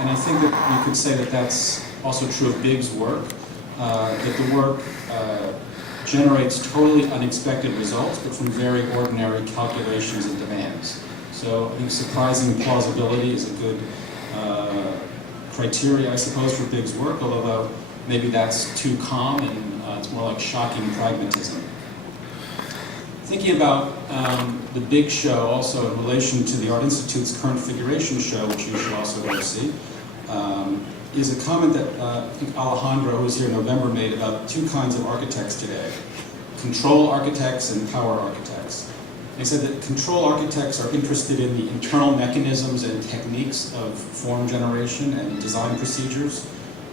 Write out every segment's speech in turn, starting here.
and I think that you could say that that's also true of Big's work, that the work generates totally unexpected results, but from very ordinary calculations and demands. So I think surprising plausibility is a good criteria, I suppose, for Big's work, although maybe that's too calm and it's more like shocking pragmatism. Thinking about the Big show also in relation to the Art Institute's Configuration show, which you should also go see, is a comment that I think Alejandro, who was here in November, made about two kinds of architects today: control architects and power architects. He said that control architects are interested in the internal mechanisms and techniques of form generation and design procedures,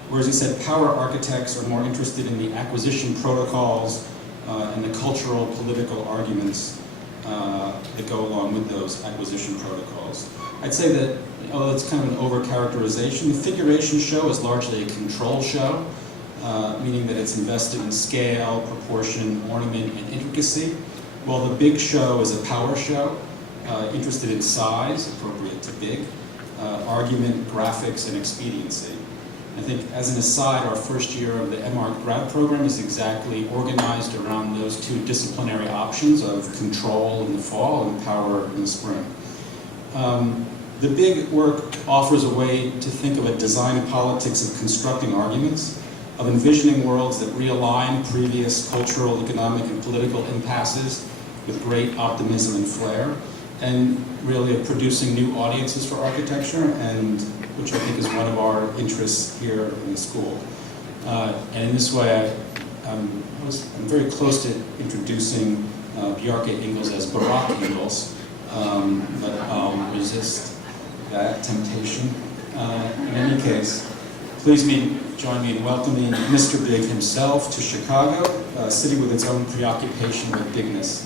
whereas he said power architects are more interested in the acquisition protocols and the cultural political arguments that go along with those acquisition protocols. I'd say that, although it's kind of an overcharacterization, the Figuration show is largely a control show, meaning that it's invested in scale, proportion, ornament, and intricacy, while the Big show is a power show, interested in size, appropriate to Big, argument, graphics, and expediency. I think, as an aside, our first year of the MArch grad program is exactly organized around those two disciplinary options of control in the fall and power in the spring. The Big work offers a way to think of a design politics of constructing arguments, of envisioning worlds that realign previous cultural, economic, and political impasses with great optimism and flair, and really of producing new audiences for architecture, and which I think is one of our interests here in the school. And in this way, I'm very close to introducing Bjarke Ingels as Baroque Ingels, but I'll resist that temptation. In any case, please join me in welcoming Mr. Big himself to Chicago, a city with its own preoccupation with bigness.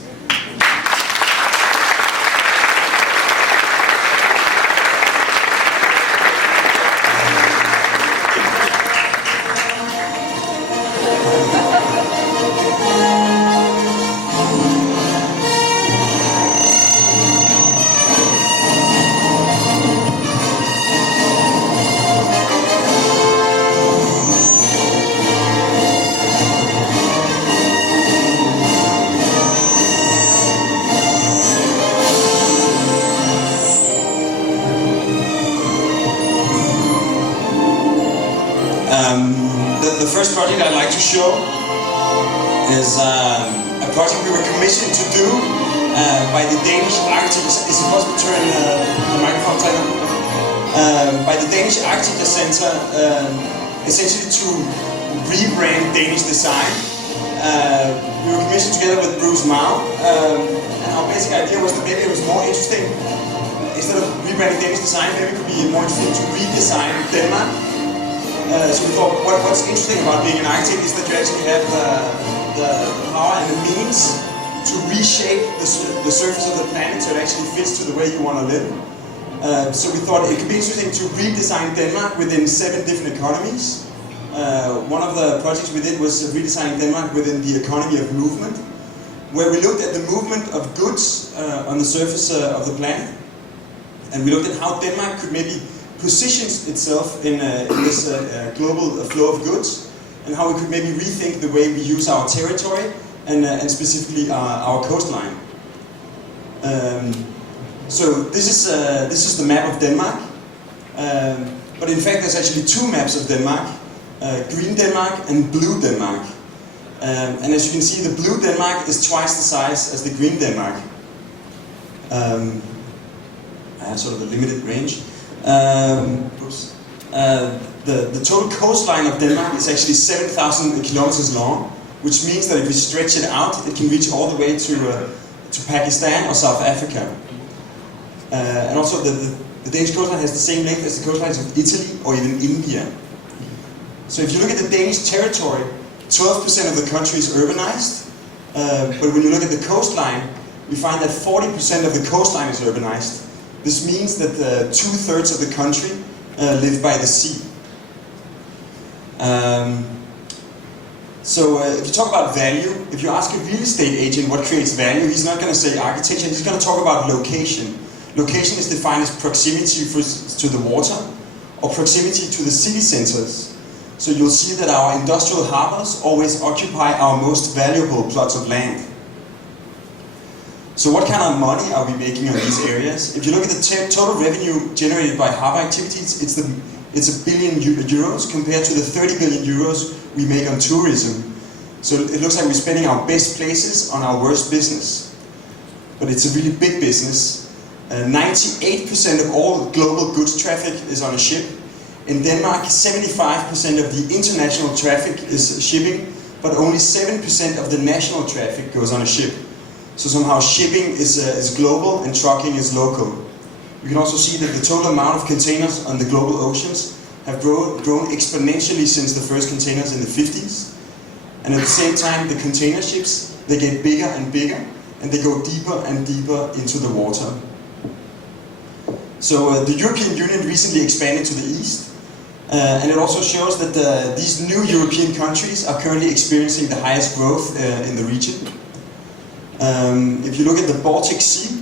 The first project I'd like to show is a project we were commissioned to do by the Danish architect. Is it possible to turn the microphone tighter? By the Danish Architecture Center, essentially to rebrand Danish design. We were commissioned together with Bruce Mao, and our basic idea was that maybe it was more interesting, instead of rebranding Danish design, maybe it could be more interesting to redesign Denmark. So we thought, what's interesting about being an architect is that you actually have the power and the means to reshape the surface of the planet so it actually fits to the way you want to live. So we thought it could be interesting to redesign Denmark within 7 different economies. One of the projects we did was redesigning Denmark within the economy of movement, where we looked at the movement of goods on the surface of the planet, and we looked at how Denmark could maybe positions itself in this global flow of goods, and how we could maybe rethink the way we use our territory and specifically our coastline. So this is the map of Denmark, but in fact there's actually 2 maps of Denmark, green Denmark and blue Denmark. And as you can see, the blue Denmark is twice the size as the green Denmark. I have sort of a limited range. The total coastline of Denmark is actually 7,000 kilometers long, which means that if we stretch it out, it can reach all the way to Pakistan or South Africa. And also the Danish coastline has the same length as the coastlines of Italy or even India. So if you look at the Danish territory, 12% of the country is urbanized, but when you look at the coastline, we find that 40% of the coastline is urbanized. This means that 2/3 of the country live by the sea. So if you talk about value, if you ask a real estate agent what creates value, he's not going to say architecture, he's going to talk about location. Location is defined as proximity to the water, or proximity to the city centers. So you'll see that our industrial harbors always occupy our most valuable plots of land. So what kind of money are we making on these areas? If you look at the total revenue generated by harbor activities, it's €1 billion compared to the 30 billion euros we make on tourism. So it looks like we're spending our best places on our worst business. But it's a really big business. 98% of all global goods traffic is on a ship. In Denmark, 75% of the international traffic is shipping, but only 7% of the national traffic goes on a ship. So somehow shipping is global and trucking is local. You can also see that the total amount of containers on the global oceans have grown exponentially since the first containers in the 50s. And at the same time, the container ships, they get bigger and bigger, and they go deeper and deeper into the water. So the European Union recently expanded to the east, and it also shows that these new European countries are currently experiencing the highest growth in the region. If you look at the Baltic Sea,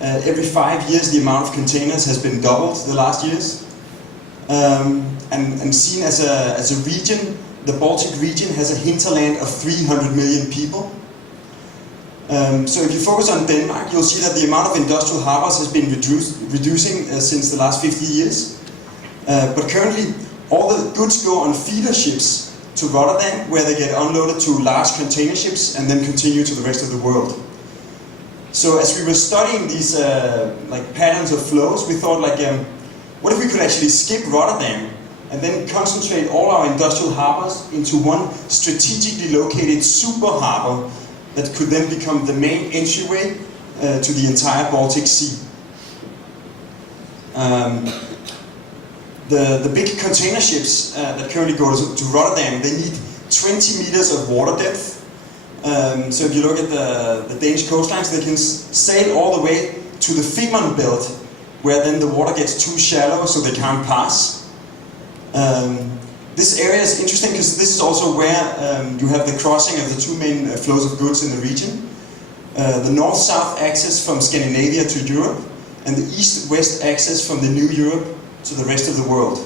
every 5 years the amount of containers has been doubled the last years. And seen as a region, the Baltic region has a hinterland of 300 million people. So if you focus on Denmark, you'll see that the amount of industrial harbors has been reducing since the last 50 years. But currently, all the goods go on feeder ships to Rotterdam, where they get unloaded to large container ships and then continue to the rest of the world. So as we were studying these patterns of flows, we thought what if we could actually skip Rotterdam and then concentrate all our industrial harbors into one strategically located super harbor that could then become the main entryway to the entire Baltic Sea. The big container ships that currently go to Rotterdam, they need 20 meters of water depth. So if you look at the Danish coastlines, they can sail all the way to the Femern Belt, where then the water gets too shallow so they can't pass. This area is interesting because this is also where you have the crossing of the two main flows of goods in the region. The north-south axis from Scandinavia to Europe, and the east-west axis from the new Europe to the rest of the world.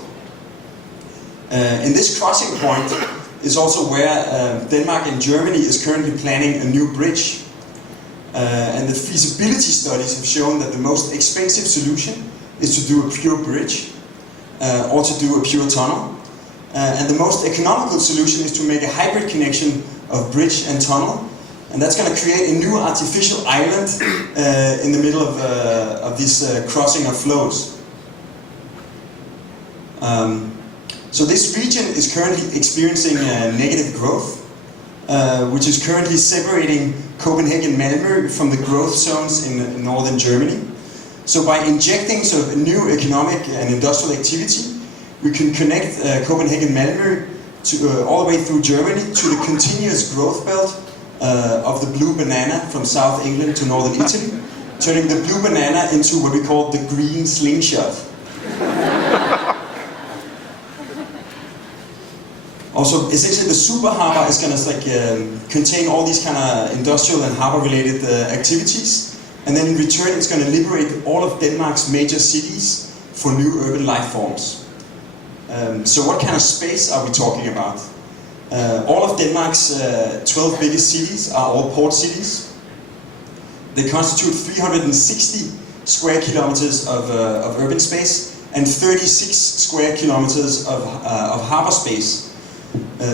In this crossing point is also where Denmark and Germany is currently planning a new bridge. And the feasibility studies have shown that the most expensive solution is to do a pure bridge or to do a pure tunnel. And the most economical solution is to make a hybrid connection of bridge and tunnel. And that's going to create a new artificial island in the middle of this crossing of flows. So this region is currently experiencing negative growth, which is currently separating Copenhagen Malmö from the growth zones in northern Germany. So by injecting sort of a new economic and industrial activity, we can connect Copenhagen Malmö all the way through Germany to the continuous growth belt of the blue banana from South England to northern Italy, turning the blue banana into what we call the green slingshot. Also, essentially the super harbor is going to contain all these kind of industrial and harbor related activities, and then in return it's going to liberate all of Denmark's major cities for new urban life forms. So what kind of space are we talking about? All of Denmark's 12 biggest cities are all port cities. They constitute 360 square kilometers of urban space and 36 square kilometers of harbor space.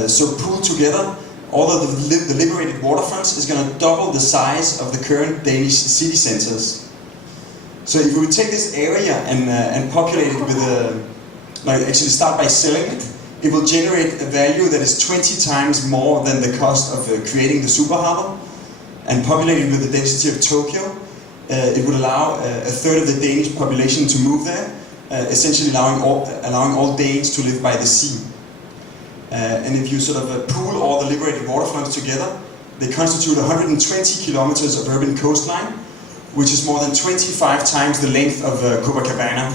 So pooled together, all of the liberated waterfronts is going to double the size of the current Danish city centers. So if we would take this area and populate it with actually start by selling it, it will generate a value that is 20 times more than the cost of creating the super harbor. And populated with the density of Tokyo, it would allow a third of the Danish population to move there, essentially allowing all Danes to live by the sea. And if you sort of pool all the liberated waterfronts together, they constitute 120 kilometers of urban coastline, which is more than 25 times the length of Copenhagen.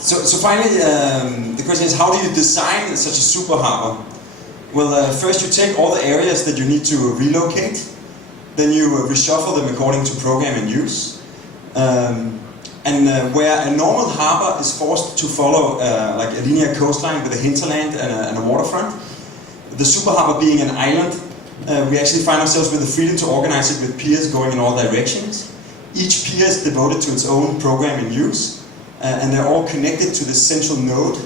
So finally, the question is, how do you design such a super harbor? Well, first you take all the areas that you need to relocate, then you reshuffle them according to program and use. Where a normal harbor is forced to follow like a linear coastline with a hinterland and a waterfront, the super harbor being an island, we actually find ourselves with the freedom to organize it with piers going in all directions. Each pier is devoted to its own program and use, and they're all connected to the central node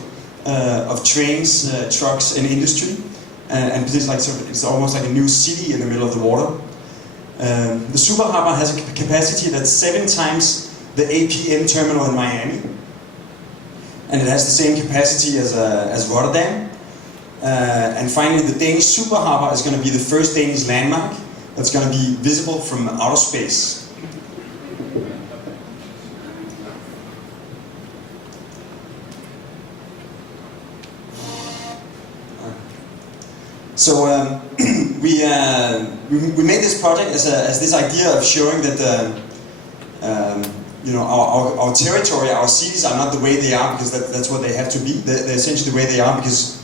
of trains, trucks, and industry. And it's almost like a new city in the middle of the water. The super harbor has a capacity that's 7 times the APM terminal in Miami, and it has the same capacity as Rotterdam. And finally, the Danish super harbor is going to be the first Danish landmark that's going to be visible from outer space. So we made this project as this idea of showing that our territory, our cities are not the way they are because that's what they have to be. They're essentially the way they are because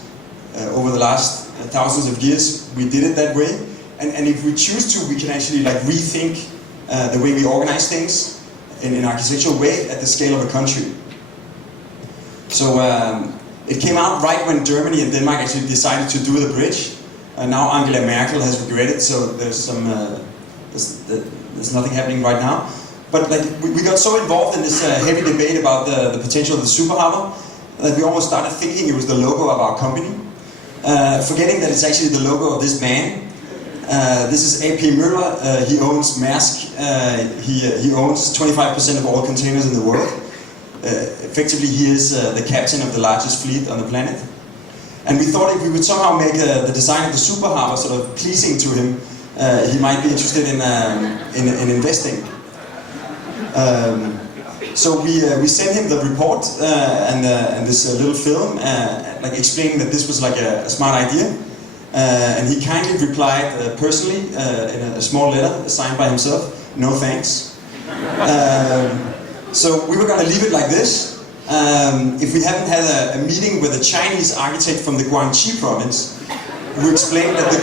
over the last thousands of years we did it that way. And if we choose to, we can actually like rethink the way we organize things in an architectural way at the scale of a country. So it came out right when Germany and Denmark actually decided to do the bridge. Now Angela Merkel has regretted, so there's nothing happening right now. But like we got so involved in this heavy debate about the potential of the super harbor that we almost started thinking it was the logo of our company, forgetting that it's actually the logo of this man. This is A.P. Møller. He owns Maersk. He owns 25% of all containers in the world. Effectively, he is the captain of the largest fleet on the planet. And we thought if we would somehow make the design of the super harbor sort of pleasing to him, he might be interested in investing. So we sent him the report and this little film, like explaining that this was like a smart idea. And he kindly replied personally in a small letter signed by himself, "No thanks." So we were going to leave it like this. If we hadn't had a meeting with a Chinese architect from the Guangxi province, who explained that the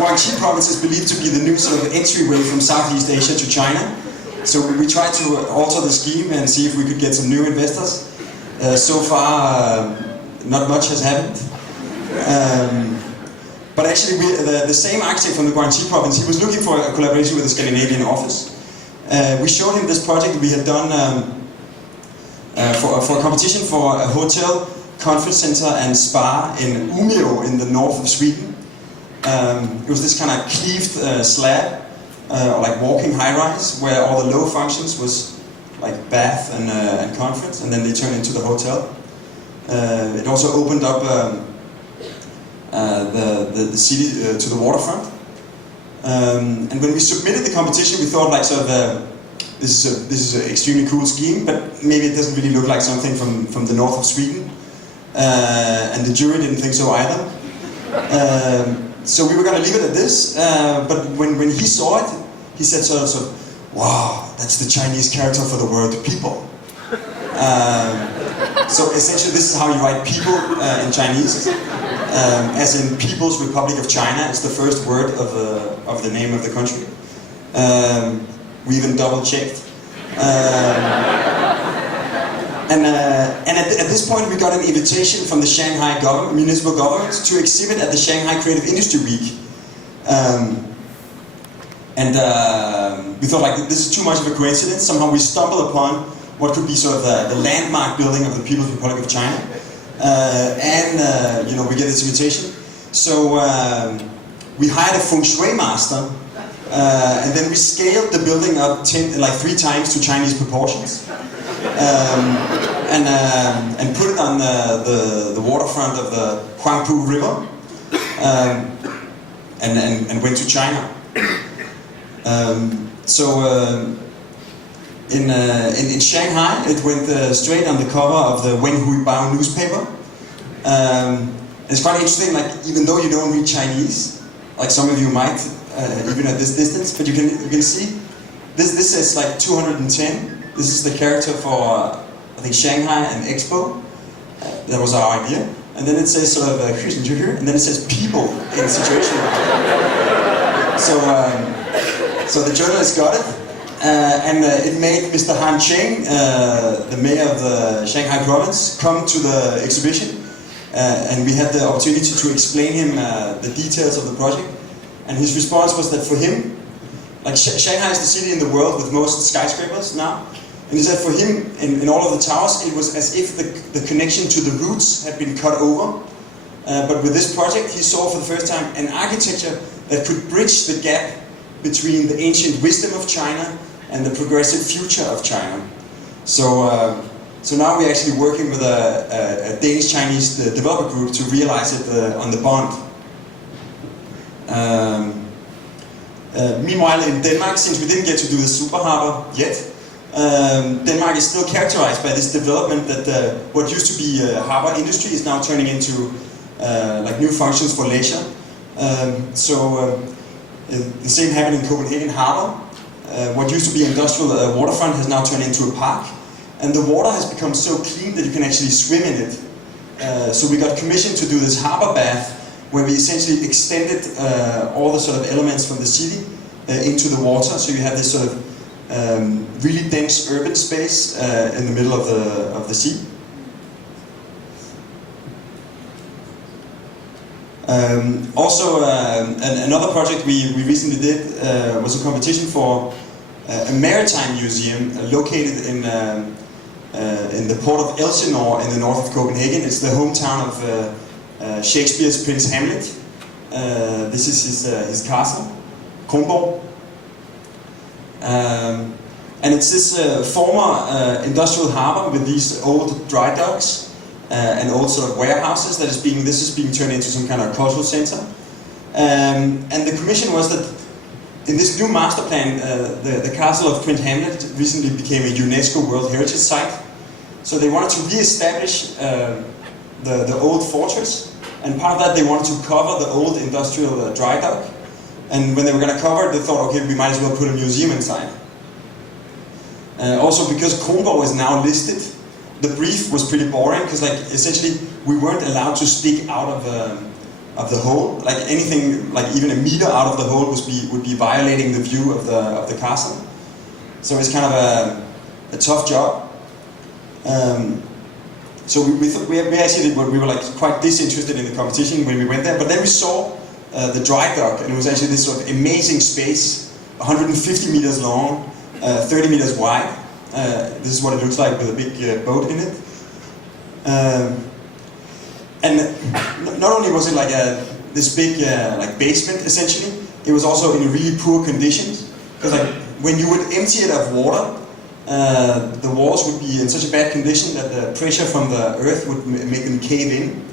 Guangxi province is believed to be the new sort of entryway from Southeast Asia to China. So we tried to alter the scheme and see if we could get some new investors. So far, not much has happened. But actually, the same architect from the Guangxi province, he was looking for a collaboration with a Scandinavian office. We showed him this project we had done for a competition for a hotel, conference center and spa in Umeå in the north of Sweden. It was this kind of cleaved slab, or like walking high-rise, where all the low functions was like bath and conference, and then they turned into the hotel. It also opened up the city to the waterfront. And when we submitted the competition, we thought like sort of this is an extremely cool scheme, but maybe it doesn't really look like something from the north of Sweden. And the jury didn't think so either. So we were going to leave it at this. But when he saw it, he said sort of, "Wow, that's the Chinese character for the word people." So essentially, this is how you write "people" in Chinese. As in People's Republic of China, it's the first word of the name of the country. We even double-checked. And at this point we got an invitation from the Shanghai municipal government to exhibit at the Shanghai Creative Industry Week. We thought like this is too much of a coincidence. Somehow we stumbled upon what could be sort of the landmark building of the People's Republic of China. We get this invitation. So we hired a feng shui master, and then we scaled the building up 3 times to Chinese proportions, and put it on the waterfront of the Huangpu River, and went to China. In Shanghai, it went straight on the cover of the Wenhui Bao newspaper. It's quite interesting, like even though you don't read Chinese, like some of you might, even at this distance, but you can see this says like 210. This is the character for I think Shanghai and Expo. That was our idea. And then it says sort of and then it says people in situation. So the journalists got it, and it made Mr. Han Cheng, the mayor of the Shanghai province, come to the exhibition, and we had the opportunity to explain him the details of the project. And his response was that for him, like Shanghai is the city in the world with most skyscrapers now, and he said for him, in all of the towers, it was as if the connection to the roots had been cut over. But with this project, he saw for the first time an architecture that could bridge the gap between the ancient wisdom of China and the progressive future of China. So now we're actually working with a Danish-Chinese developer group to realize it on the bond. Meanwhile, in Denmark, since we didn't get to do the super harbor yet, Denmark is still characterized by this development that what used to be harbor industry is now turning into like new functions for leisure. The same happened in Copenhagen harbor. What used to be industrial waterfront has now turned into a park, and the water has become so clean that you can actually swim in it. So we got commissioned to do this harbor bath, where we essentially extended all the sort of elements from the city into the water. So you have this sort of really dense urban space in the middle of the sea. Another project we recently did was a competition for a maritime museum located in the port of Elsinore in the north of Copenhagen. It's the hometown of Shakespeare's Prince Hamlet. This is his castle, Kronborg. And it's this former industrial harbor with these old dry docks and old sort of warehouses this is being turned into some kind of cultural center. And the commission was that in this new master plan, the castle of Prince Hamlet recently became a UNESCO World Heritage Site. So they wanted to re-establish the old fortress, and part of that they wanted to cover the old industrial dry dock. And when they were going to cover it, they thought, okay, we might as well put a museum inside. Also because Kronborg is now listed, the brief was pretty boring, because like essentially we weren't allowed to stick out of the hole. Like anything, like even a meter out of the hole would be violating the view of the castle. So it's kind of a tough job. So we actually we were like quite disinterested in the competition when we went there. But then we saw the dry dock, and it was actually this sort of amazing space, 150 meters long, 30 meters wide. This is what it looks like with a big boat in it. And not only was it like this big like basement essentially, it was also in really poor conditions. Because like when you would empty it of water, the walls would be in such a bad condition that the pressure from the earth would make them cave in.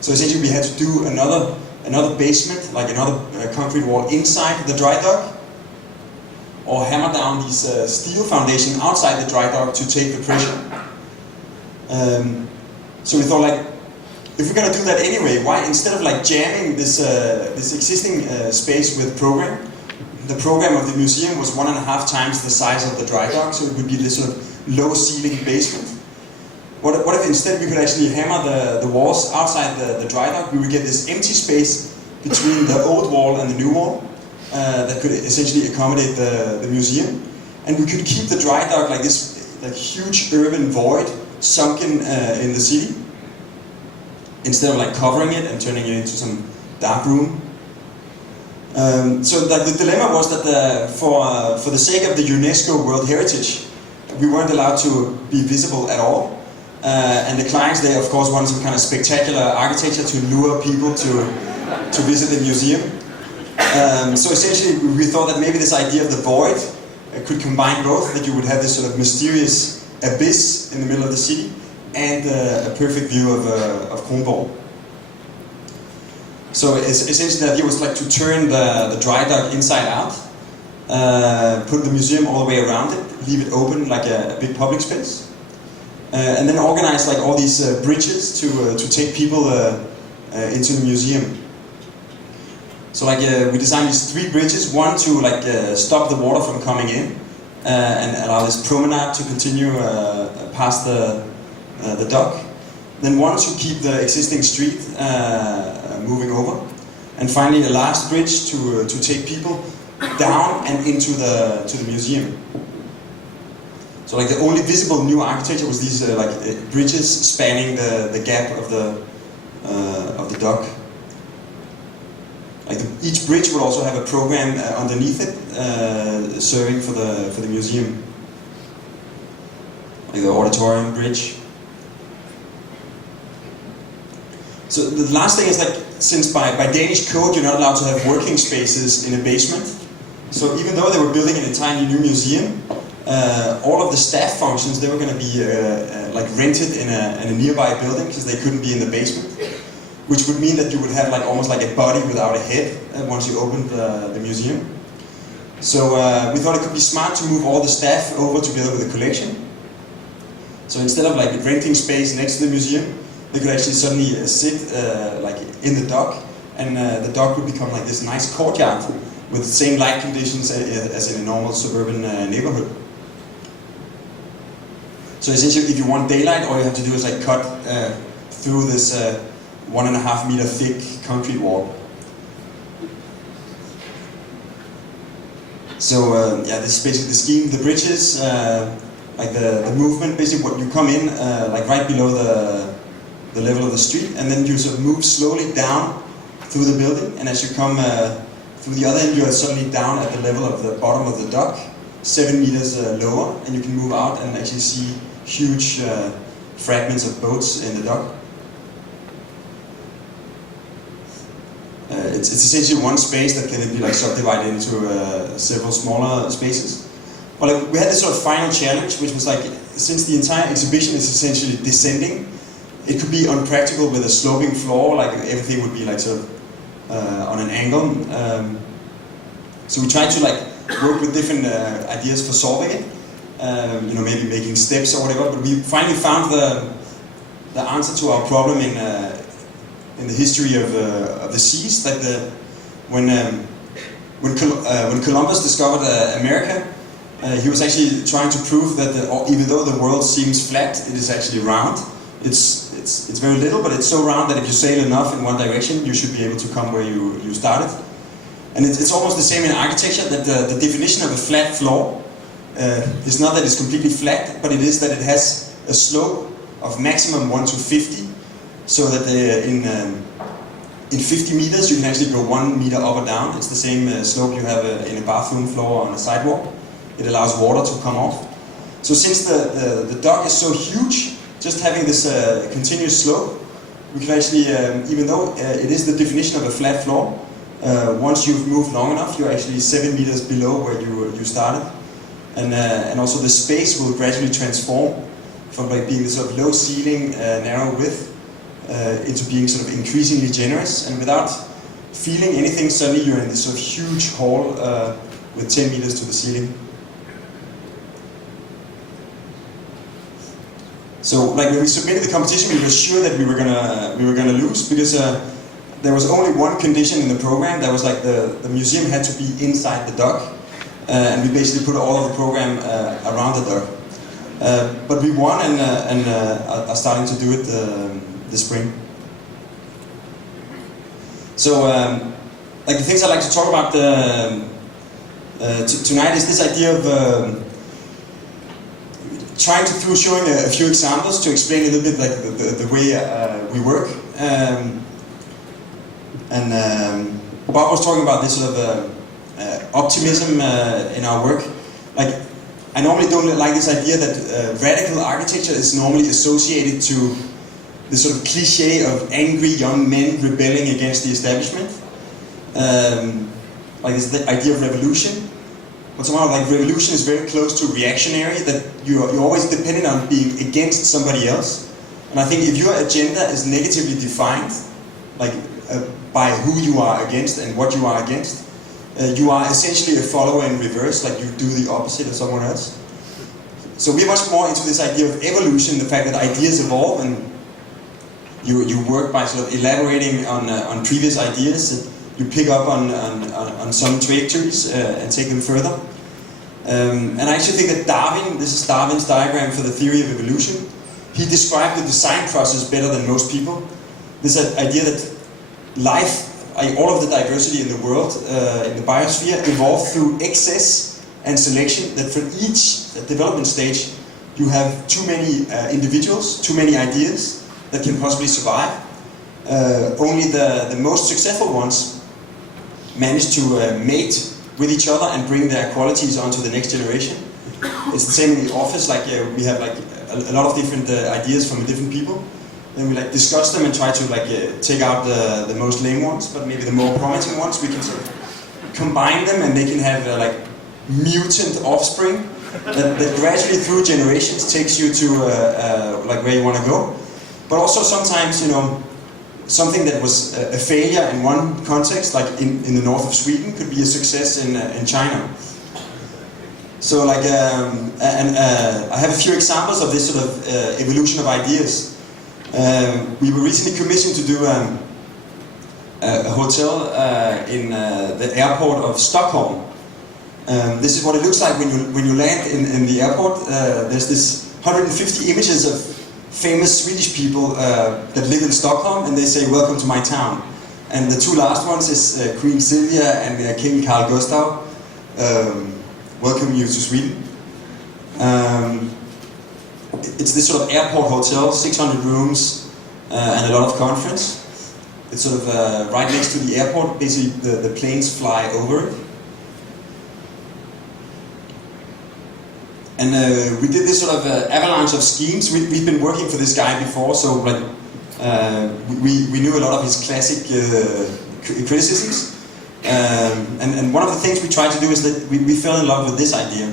So essentially we had to do another basement, like another concrete wall inside the dry dock, or hammer down these steel foundation outside the dry dock to take the pressure. So we thought, like, if we're gonna do that anyway, why instead of like jamming this existing space with program, the program of the museum was 1.5 times the size of the dry dock, so it would be this sort of low ceiling basement. What if instead we could actually hammer the walls outside the dry dock? We would get this empty space between the old wall and the new wall. That could essentially accommodate the museum, and we could keep the dry dock like this, like huge urban void sunken in the city, instead of like covering it and turning it into some dark room. So like the dilemma was that for the sake of the UNESCO World Heritage, we weren't allowed to be visible at all, and the clients, they of course wanted some kind of spectacular architecture to lure people to visit the museum. So essentially we thought that maybe this idea of the void could combine both, that you would have this sort of mysterious abyss in the middle of the city and a perfect view of Kronborg. So essentially the idea was like to turn the dry dock inside out, put the museum all the way around it, leave it open like a big public space, and then organize like all these bridges to take people into the museum. So like we designed these 3 bridges, one to like stop the water from coming in and allow this promenade to continue past the dock. Then one to keep the existing street moving over. And finally, a last bridge to take people down and into the museum. So like the only visible new architecture was these bridges spanning the gap of the dock. Like each bridge would also have a program underneath it, serving for the museum. Like the auditorium bridge. So the last thing is like, since by Danish code you're not allowed to have working spaces in a basement, so even though they were building in a tiny new museum, all of the staff functions, they were going to be like rented in a nearby building because they couldn't be in the basement, which would mean that you would have like almost like a body without a head once you opened the museum. So we thought it could be smart to move all the staff over together with the collection. So instead of like renting space next to the museum, they could actually suddenly sit like in the dock, and the dock would become like this nice courtyard with the same light conditions as in a normal suburban neighborhood. So essentially, if you want daylight, all you have to do is like cut through this 1.5 meter thick concrete wall. So yeah, this is basically the scheme. The bridges, like the movement, basically what you come in like right below the level of the street, and then you sort of move slowly down through the building, and as you come through the other end, you are suddenly down at the level of the bottom of the dock, 7 meters lower, and you can move out and actually see huge fragments of boats in the dock. It's essentially one space that can be like subdivided into several smaller spaces. But like, we had this sort of final challenge, which was like, since the entire exhibition is essentially descending, it could be unpractical with a sloping floor, like everything would be like sort of on an angle. So we tried to like work with different ideas for solving it. You know, maybe making steps or whatever. But we finally found the answer to our problem in the history of the seas. That when Columbus discovered America, he was actually trying to prove that even though the world seems flat, it is actually round. It's very little, but it's so round that if you sail enough in one direction, you should be able to come where you started. And it's almost the same in architecture, that the definition of a flat floor is not that it's completely flat, but it is that it has a slope of maximum 1 to 50, so that in 50 meters you can actually go 1 meter up or down. It's the same slope you have in a bathroom floor on a sidewalk. It allows water to come off. So since the dock is so huge, just having this continuous slope, we can actually, even though it is the definition of a flat floor, once you've moved long enough, you're actually 7 meters below where you started. And also the space will gradually transform from like being this sort of low ceiling, narrow width, into being sort of increasingly generous. And without feeling anything, suddenly you're in this sort of huge hall with 10 meters to the ceiling. So, like when we submitted the competition, we were sure that we were gonna lose, because there was only one condition in the program. That was like the museum had to be inside the dock, and we basically put all of the program around the dock. But we won, and are starting to do it this spring. So, like the things I like to talk about tonight is this idea of trying to, through showing a few examples, to explain a little bit like the way we work. Bob was talking about this sort of optimism in our work. Like, I normally don't like this idea that radical architecture is normally associated to this sort of cliche of angry young men rebelling against the establishment. Like this the idea of revolution. But somehow, like, revolution is very close to reactionary, that you're always dependent on being against somebody else. And I think if your agenda is negatively defined, like by who you are against and what you are against, you are essentially a follower in reverse, like you do the opposite of someone else. So we're much more into this idea of evolution, the fact that ideas evolve, and you work by sort of elaborating on previous ideas. You pick up on some trajectories and take them further. And I actually think that Darwin, this is Darwin's diagram for the theory of evolution, he described the design process better than most people. This idea that life all of the diversity in the world, in the biosphere, evolved through excess and selection, that for each development stage you have too many individuals, too many ideas that can possibly survive. Only the most successful ones manage to mate with each other and bring their qualities onto the next generation. It's the same in the office, like we have like a lot of different ideas from different people. Then we like discuss them and try to like take out the most lame ones, but maybe the more promising ones we can sort of combine them, and they can have like mutant offspring that gradually through generations takes you to like where you want to go. But also sometimes, you know, something that was a failure in one context, like in the north of Sweden, could be a success in China. So like, I have a few examples of this sort of evolution of ideas. We were recently commissioned to do a hotel in the airport of Stockholm. This is what it looks like when you land in the airport. There's this 150 images of famous Swedish people that live in Stockholm, and they say, "Welcome to my town." And the two last ones is Queen Silvia and King Carl Gustav. Welcome you to Sweden. It's this sort of airport hotel, 600 rooms and a lot of conference. It's sort of right next to the airport. Basically, the planes fly over it. And we did this sort of avalanche of schemes. We've been working for this guy before, so like we knew a lot of his classic criticisms. And one of the things we tried to do is that we fell in love with this idea.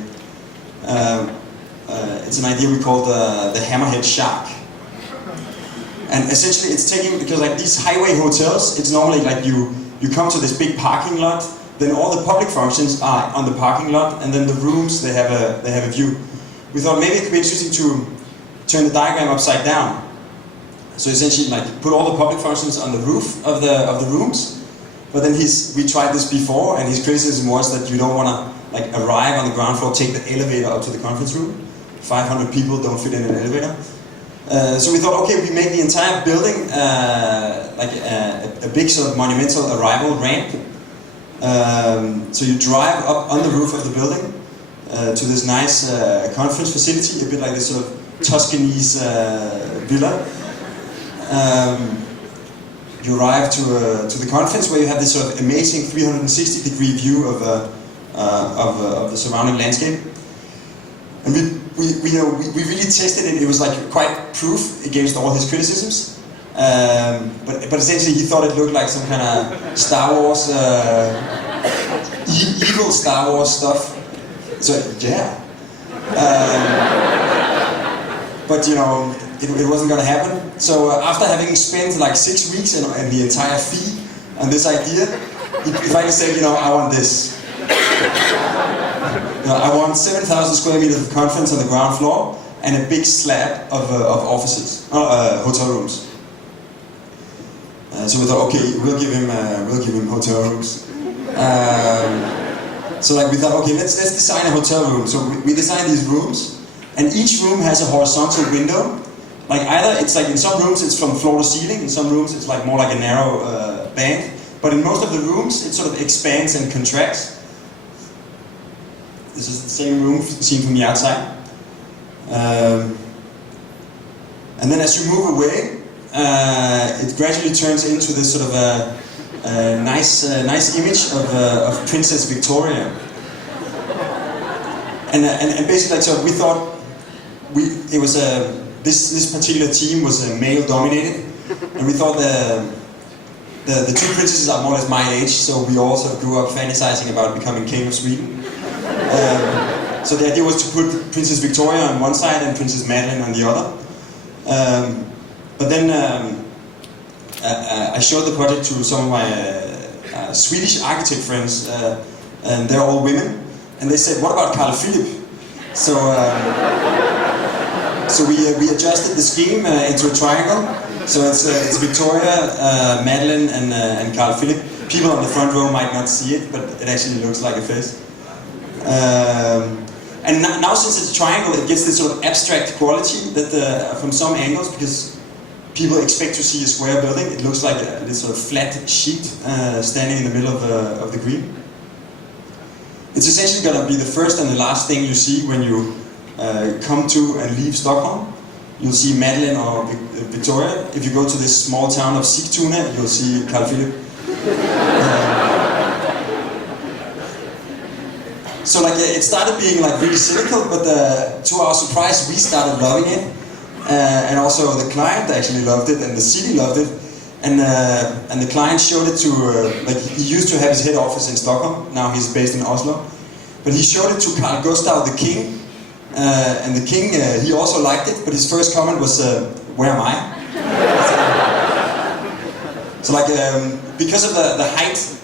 It's an idea we call the hammerhead shark. And essentially it's taking, because like these highway hotels, it's normally like you come to this big parking lot, then all the public functions are on the parking lot, and then the rooms, they have a view. We thought maybe it could be interesting to turn the diagram upside down. So essentially like put all the public functions on the roof of the rooms. But then we tried this before, and his criticism was that you don't want to like arrive on the ground floor, take the elevator up to the conference room. 500 people don't fit in an elevator. So we thought, okay, we make the entire building like a big sort of monumental arrival ramp. So you drive up on the roof of the building to this nice conference facility, a bit like this sort of Tuscanese villa. You arrive to the conference where you have this sort of amazing 360-degree view of the surrounding landscape. And we really tested it. It was like quite proof against all his criticisms. But essentially he thought it looked like some kind of Star Wars, evil Star Wars stuff. So yeah. But you know, it wasn't going to happen. So after having spent like 6 weeks and the entire fee on this idea, he finally said, you know, I want this. You know, I want 7,000 square meters of conference on the ground floor and a big slab of offices, hotel rooms. So we thought, okay, we'll give him hotel rooms. So like we thought, okay, let's design a hotel room. So we designed these rooms, and each room has a horizontal window. Like either it's like in some rooms it's from floor to ceiling, in some rooms it's like more like a narrow band. But in most of the rooms it sort of expands and contracts. This is the same room seen from the outside. And then as you move away, it gradually turns into this sort of a nice image of Princess Victoria. And basically, like, so we thought this particular team was male dominated, and we thought the two princesses are more or less my age, so we all sort of grew up fantasizing about becoming king of Sweden. So the idea was to put Princess Victoria on one side and Princess Madeline on the other. But then I showed the project to some of my Swedish architect friends, and they're all women, and they said, "What about Carl Philip?" So we adjusted the scheme into a triangle. So it's Victoria, Madeline, and Carl Philip. People on the front row might not see it, but it actually looks like a face. And now since it's a triangle, it gets this sort of abstract quality that from some angles, because people expect to see a square building. It looks like this sort of flat sheet standing in the middle of the green. It's essentially going to be the first and the last thing you see when you come to and leave Stockholm. You'll see Madeleine or Victoria. If you go to this small town of Sigtuna, you'll see Carl Philip. So like it started being like really cynical, but to our surprise, we started loving it, and also the client actually loved it, and the city loved it, and the client showed it to like he used to have his head office in Stockholm. Now he's based in Oslo, but he showed it to Carl Gustav the King, and the King he also liked it, but his first comment was, "Where am I?" So like because of the height.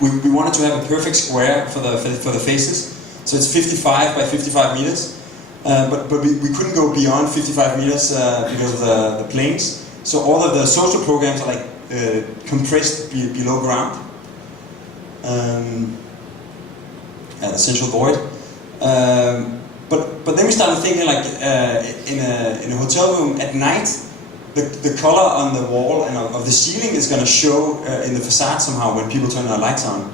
We wanted to have a perfect square for the faces, so it's 55 by 55 meters, but we couldn't go beyond 55 meters because of the planes. So all of the social programs are like compressed below ground, at the central void. But then we started thinking like in a hotel room at night. The color on the wall and of the ceiling is going to show in the facade somehow when people turn their lights on.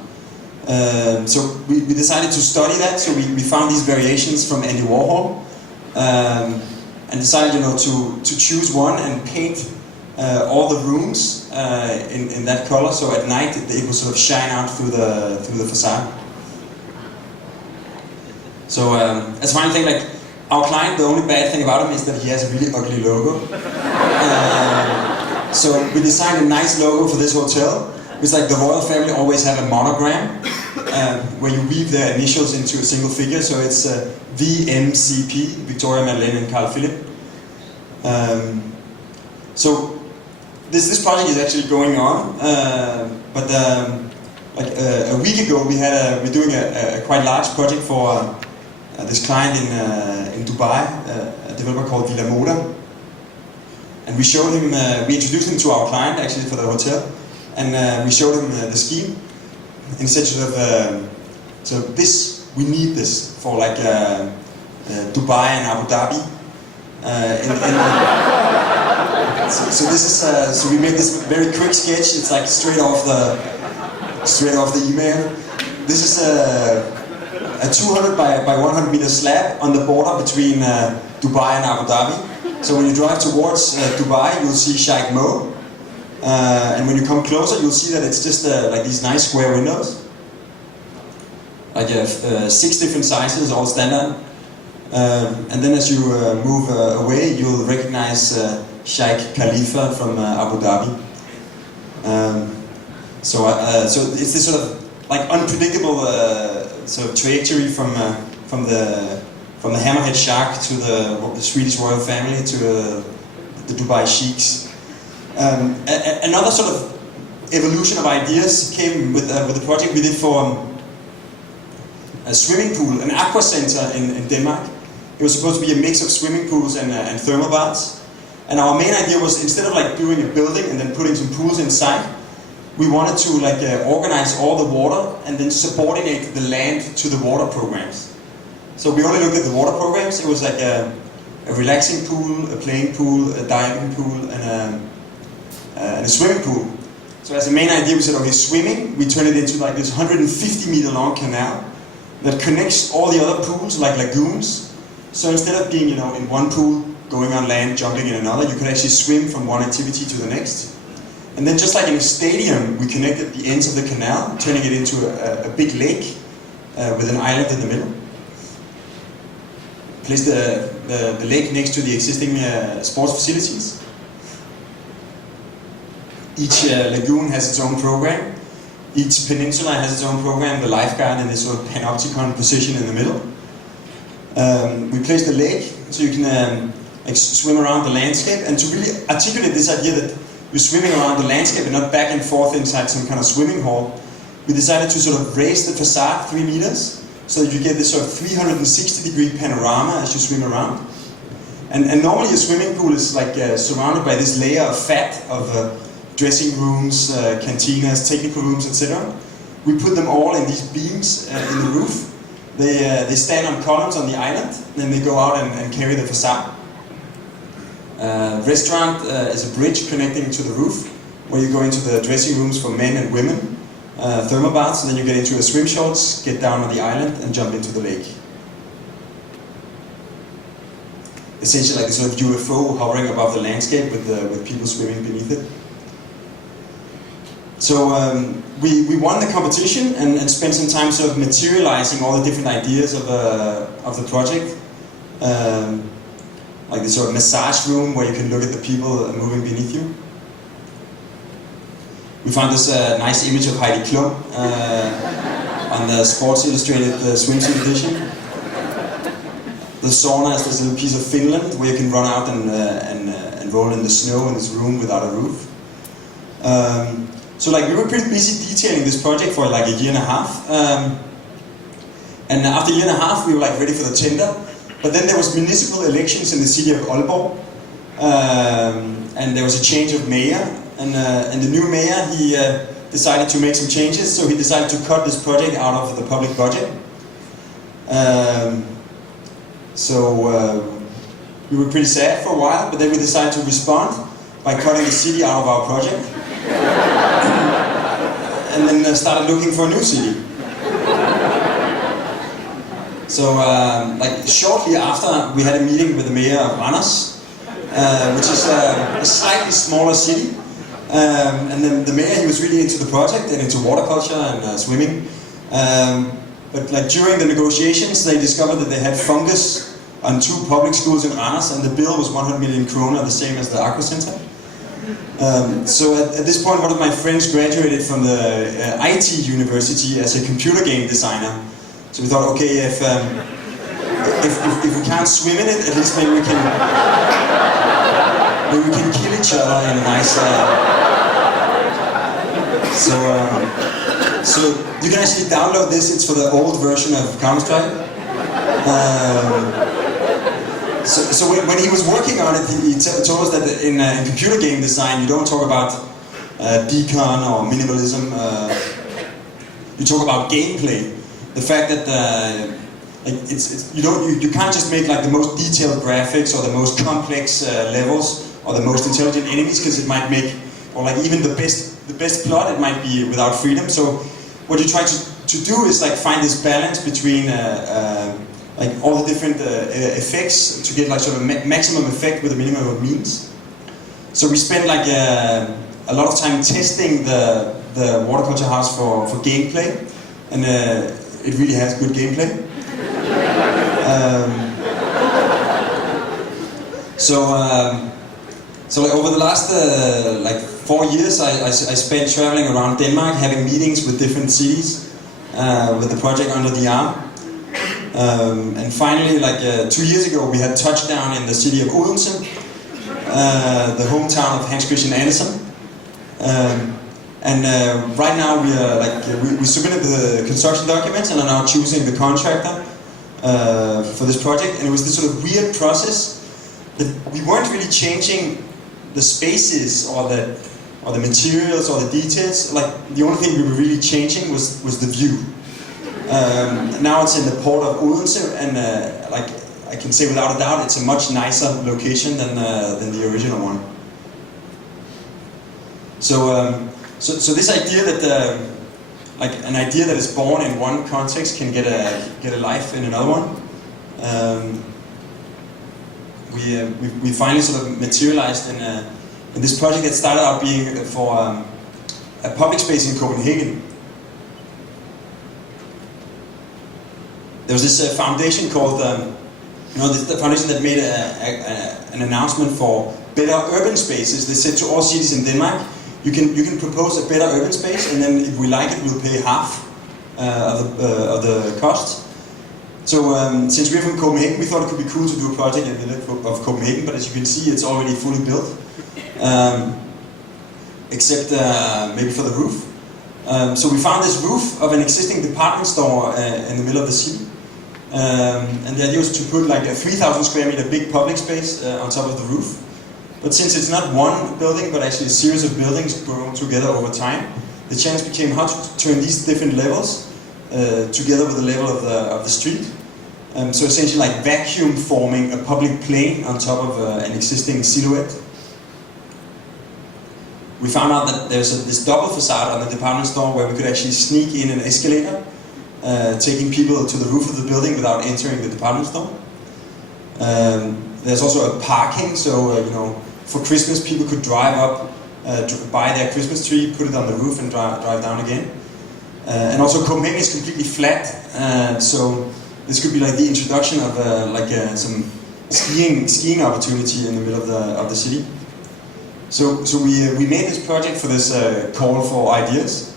So we decided to study that. So we found these variations from Andy Warhol and decided, to choose one and paint all the rooms in that color. So at night it would sort of shine out through the facade. So as a final thing, like. Our client, the only bad thing about him is that he has a really ugly logo. So we designed a nice logo for this hotel. It's like the royal family always have a monogram where you weave their initials into a single figure. So it's VMCP, Victoria, Madeleine, and Carl Philip. So this project is actually going on, but like a week ago we're doing a quite large project for this client in Dubai, a developer called Villa Moda, and we showed him. We introduced him to our client actually for the hotel, and we showed him the scheme, and he said sort of, so this we need this for like Dubai and Abu Dhabi. So this is so we made this very quick sketch. It's like straight off the email. This is a 200 by 100 meter slab on the border between Dubai and Abu Dhabi. So when you drive towards Dubai, you'll see Sheikh Mo, and when you come closer, you'll see that it's just like these nice square windows, like 6 different sizes, all standard. And then as you move away, you'll recognize Sheikh Khalifa from Abu Dhabi. So it's this sort of like unpredictable sort of trajectory from the hammerhead shark to the Swedish royal family to the Dubai sheiks. Another sort of evolution of ideas came with the project we did for a swimming pool, an aqua center in Denmark. It was supposed to be a mix of swimming pools and thermal baths. And our main idea was, instead of like doing a building and then putting some pools inside, we wanted to like organize all the water and then subordinate the land to the water programs. So we only looked at the water programs. It was like a relaxing pool, a playing pool, a diving pool, and a swimming pool. So as a main idea, we said, okay, swimming, we turn it into like this 150 meter long canal that connects all the other pools, like lagoons. So instead of being, in one pool, going on land, jumping in another, you could actually swim from one activity to the next. And then just like in a stadium, we connected the ends of the canal, turning it into a big lake with an island in the middle. Placed the lake next to the existing sports facilities. Each lagoon has its own program. Each peninsula has its own program, the lifeguard in this sort of panopticon position in the middle. We placed the lake so you can like swim around the landscape, and to really articulate this idea that you're swimming around the landscape and not back and forth inside some kind of swimming hall, we decided to sort of raise the facade 3 meters so that you get this sort of 360-degree panorama as you swim around. And normally a swimming pool is like surrounded by this layer of fat of dressing rooms, cantinas, technical rooms, etc. We put them all in these beams in the roof. They stand on columns on the island, and then they go out and carry the facade. Restaurant is a bridge connecting to the roof, where you go into the dressing rooms for men and women, thermal baths, and then you get into a swim shorts, get down on the island, and jump into the lake. Essentially like a sort of UFO hovering above the landscape with people swimming beneath it. So we won the competition and spent some time sort of materializing all the different ideas of the project. Like this sort of massage room where you can look at the people moving beneath you. We found this nice image of Heidi Klum on the Sports Illustrated swimsuit edition. The sauna is this little piece of Finland where you can run out and roll in the snow in this room without a roof. So like we were pretty busy detailing this project for like a year and a half. And after a year and a half we were like ready for the tender. But then there was municipal elections in the city of Aalborg. And there was a change of mayor. And the new mayor, he decided to make some changes. So he decided to cut this project out of the public budget. So we were pretty sad for a while, but then we decided to respond by cutting the city out of our project. And then started looking for a new city. So like shortly after, we had a meeting with the mayor of Randers, which is a slightly smaller city. And then the mayor, he was really into the project and into water culture and swimming. But like during the negotiations, they discovered that they had fungus on 2 public schools in Randers, and the bill was 100 million kroner, the same as the Aqua Center. So at this point, one of my friends graduated from the IT university as a computer game designer. So we thought, okay, if we can't swim in it, at least maybe we can kill each other in a nice. So you can actually download this. It's for the old version of Counter-Strike. So when he was working on it, he told us that in computer game design, you don't talk about decon or minimalism. You talk about gameplay. The fact that like you can't just make like the most detailed graphics or the most complex levels or the most intelligent enemies, because it might make, or like even the best plot, it might be without freedom. So what you try to do is like find this balance between like all the different effects to get like sort of maximum effect with a minimum of means. So we spent like a lot of time testing the water culture house for gameplay, and it really has good gameplay. So like over the last like 4 years, I spent traveling around Denmark, having meetings with different cities with the project under the arm. And finally, like 2 years ago, we had touchdown in the city of Odense, the hometown of Hans Christian Andersen. Right now we are we submitted the construction documents and are now choosing the contractor for this project. And it was this sort of weird process that we weren't really changing the spaces or the materials or the details. Like the only thing we were really changing was the view. Now it's in the port of Odense, and like I can say without a doubt, it's a much nicer location than the original one. So this idea that like an idea that is born in one context can get a life in another one. We finally sort of materialized in this project that started out being for a public space in Copenhagen. There was this foundation called, the foundation that made an announcement for better urban spaces. They said to all cities in Denmark, you can propose a better urban space, and then if we like it, we'll pay half of the cost. So since we're from Copenhagen, we thought it could be cool to do a project in the middle of Copenhagen, but as you can see, it's already fully built, except maybe for the roof. So we found this roof of an existing department store in the middle of the city. And the idea was to put like a 3,000 square meter big public space on top of the roof. But since it's not one building, but actually a series of buildings grown together over time, the challenge became how to turn these different levels together with the level of the street. So essentially like vacuum forming a public plane on top of an existing silhouette. We found out that there's this double facade on the department store where we could actually sneak in an escalator, taking people to the roof of the building without entering the department store. There's also a parking, so you know, for Christmas people could drive up, buy their Christmas tree, put it on the roof and drive down again. And also Copenhagen is completely flat, so this could be like the introduction of some skiing opportunity in the middle of the city. So we made this project for this call for ideas,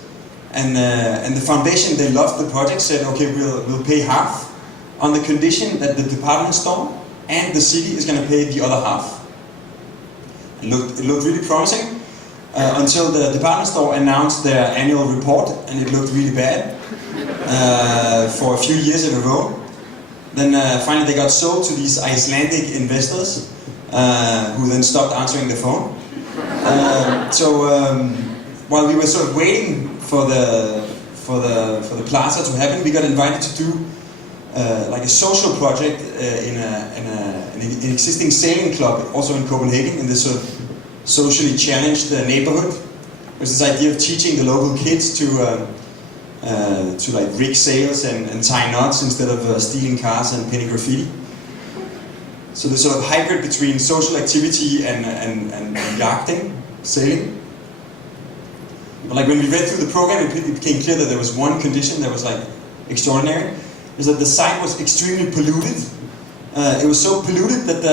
and the foundation, they loved the project, said okay, we'll pay half on the condition that the department store and the city is going to pay the other half. It looked really promising. Until the department store announced their annual report, and it looked really bad for a few years in a row. Then finally they got sold to these Icelandic investors, who then stopped answering the phone. While we were sort of waiting for the plaza to happen, we got invited to do like a social project in an existing sailing club, also in Copenhagen, in this sort of socially challenged neighborhood. There's this idea of teaching the local kids to like rig sails and tie knots instead of stealing cars and painting graffiti. So the sort of hybrid between social activity and yachting, sailing. But like when we read through the program, it became clear that there was one condition that was like extraordinary, is that the site was extremely polluted. It was so polluted that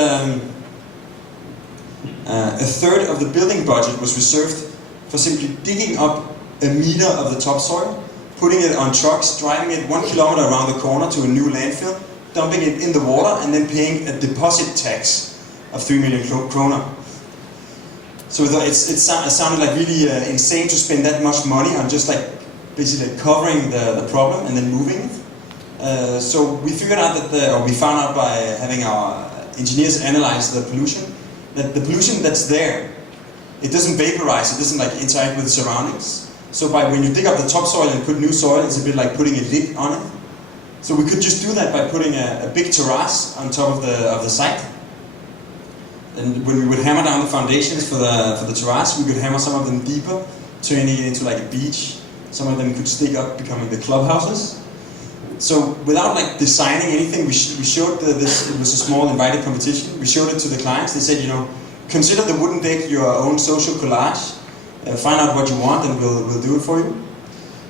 a third of the building budget was reserved for simply digging up a meter of the topsoil, putting it on trucks, driving it 1 kilometer around the corner to a new landfill, dumping it in the water, and then paying a deposit tax of 3 million kroner. So it sounded like really insane to spend that much money on just like basically covering the problem and then moving it. So we figured out that, we found out by having our engineers analyze the pollution, that the pollution that's there, it doesn't vaporize, it doesn't like interact with the surroundings. So when you dig up the topsoil and put new soil, it's a bit like putting a lid on it. So we could just do that by putting a big terrace on top of the site. And when we would hammer down the foundations for the terrace, we could hammer some of them deeper, turning it into like a beach. Some of them could stick up, becoming the clubhouses. So without like designing anything, we showed this. It was a small invited competition. We showed it to the clients. They said, you know, consider the wooden deck your own social collage. Find out what you want, and we'll do it for you.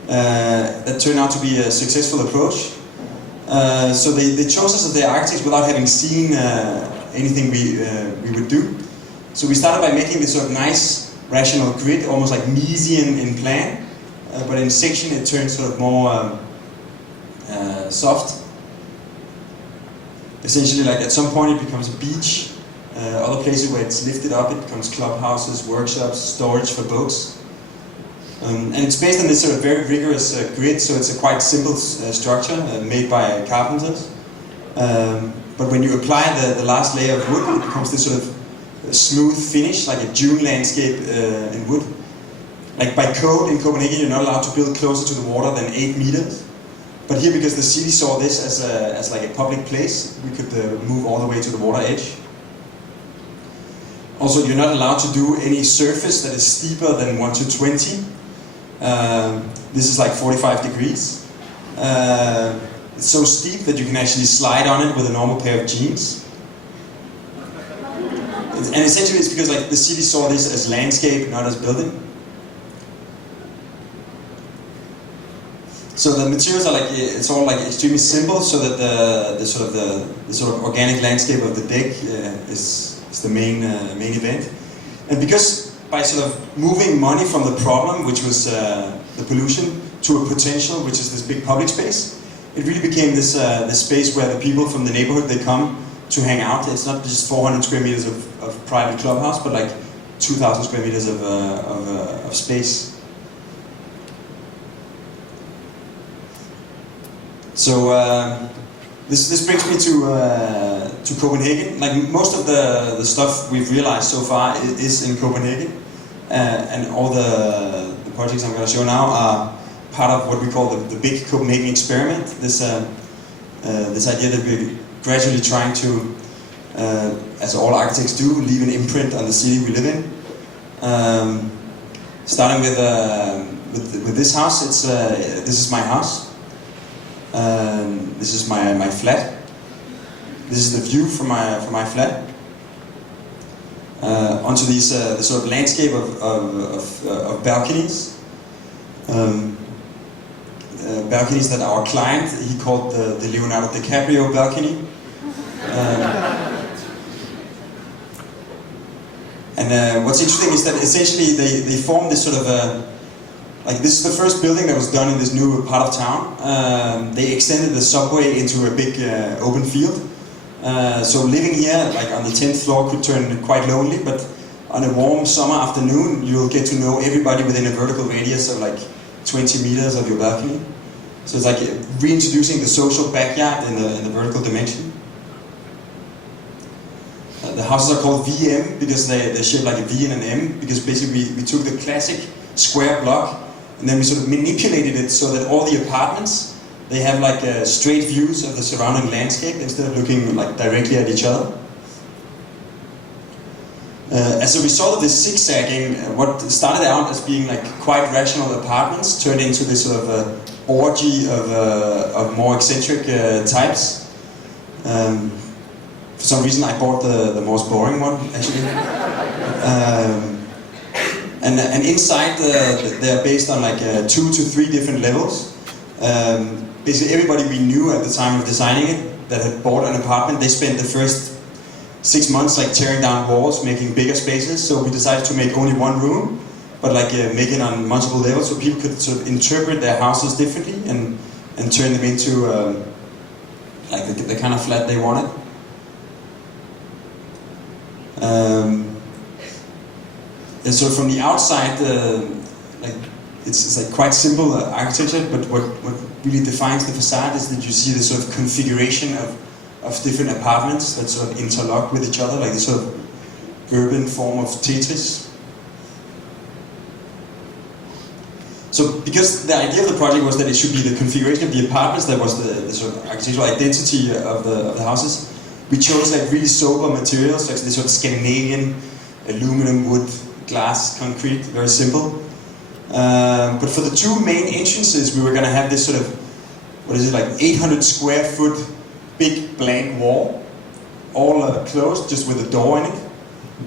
That turned out to be a successful approach. So they chose us as their architects without having seen anything we would do. So we started by making this sort of nice rational grid, almost like Miesian in plan, but in section it turned sort of more soft. Essentially, like at some point it becomes a beach. Other places where it's lifted up, it becomes clubhouses, workshops, storage for boats. And it's based on this sort of very rigorous grid, so it's a quite simple structure made by carpenters. But when you apply the last layer of wood, it becomes this sort of smooth finish, like a dune landscape in wood. Like by code in Copenhagen, you're not allowed to build closer to the water than 8 meters. But here, because the city saw this as like a public place, we could move all the way to the water edge. Also, you're not allowed to do any surface that is steeper than 1 to 20. This is like 45 degrees. It's so steep that you can actually slide on it with a normal pair of jeans. And essentially it's because like the city saw this as landscape, not as building. So the materials are like, it's all like extremely simple, so that the sort of organic landscape of the deck is the main event. And because by sort of moving money from the problem, which was the pollution, to a potential, which is this big public space, it really became this space where the people from the neighborhood, they come to hang out. It's not just 400 square meters of private clubhouse, but like 2,000 square meters of space. So this brings me to Copenhagen. Like most of the stuff we've realized so far is in Copenhagen, and all the projects I'm going to show now are part of what we call the big Copenhagen experiment. This This idea that we're gradually trying to, as all architects do, leave an imprint on the city we live in. Starting with this house, this is my house. This is my flat. This is the view from my flat. Onto these the sort of landscape of balconies. Balconies that our client, he called the Leonardo DiCaprio balcony. And what's interesting is that essentially they form this sort of like this is the first building that was done in this new part of town. They extended the subway into a big open field. So living here, like on the 10th floor, could turn quite lonely, but on a warm summer afternoon, you'll get to know everybody within a vertical radius of like 20 meters of your balcony. So it's like reintroducing the social backyard in the vertical dimension. The houses are called VM because they're shaped like a V and an M, because basically we took the classic square block and then we sort of manipulated it so that all the apartments, they have like straight views of the surrounding landscape instead of looking like directly at each other. As a result of this zigzagging, what started out as being like quite rational apartments turned into this sort of orgy of more eccentric types. For some reason, I bought the most boring one, actually. And inside, they're based on like 2 to 3 different levels. Basically, everybody we knew at the time of designing it that had bought an apartment, they spent the first 6 months like tearing down walls, making bigger spaces. So we decided to make only one room, but like make it on multiple levels so people could sort of interpret their houses differently and turn them into like the kind of flat they wanted. And so from the outside, like it's like quite simple architecture, but what really defines the facade is that you see this sort of configuration of different apartments that sort of interlock with each other, like this sort of urban form of Tetris. So because the idea of the project was that it should be the configuration of the apartments that was the sort of architectural identity of the houses, we chose like really sober materials, like this sort of Scandinavian aluminum, wood, glass, concrete, very simple. But for the 2 main entrances, we were going to have this sort of, what is it, like 800 square foot big blank wall, all closed, just with a door in it.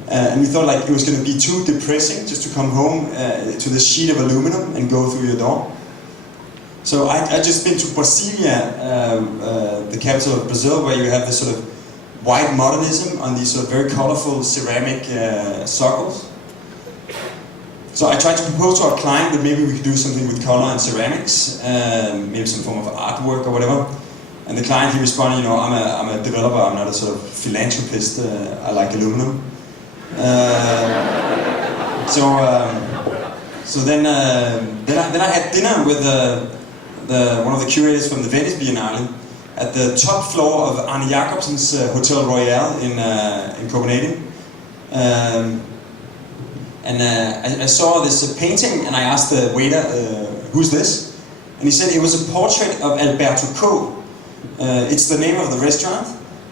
And we thought like it was going to be too depressing just to come home to this sheet of aluminum and go through your door. So I just been to Brasilia, the capital of Brazil, where you have this sort of white modernism on these sort of very colorful ceramic sockles. So I tried to propose to our client that maybe we could do something with color and ceramics, maybe some form of artwork or whatever. And the client, he responded, you know, I'm a developer, I'm not a sort of philanthropist, I like aluminum. So then I had dinner with one of the curators from the Venice Biennale at the top floor of Arne Jacobsen's Hotel Royal in Copenhagen. And I saw this painting and I asked the waiter, who's this? And he said it was a portrait of Alberto Co. It's the name of the restaurant,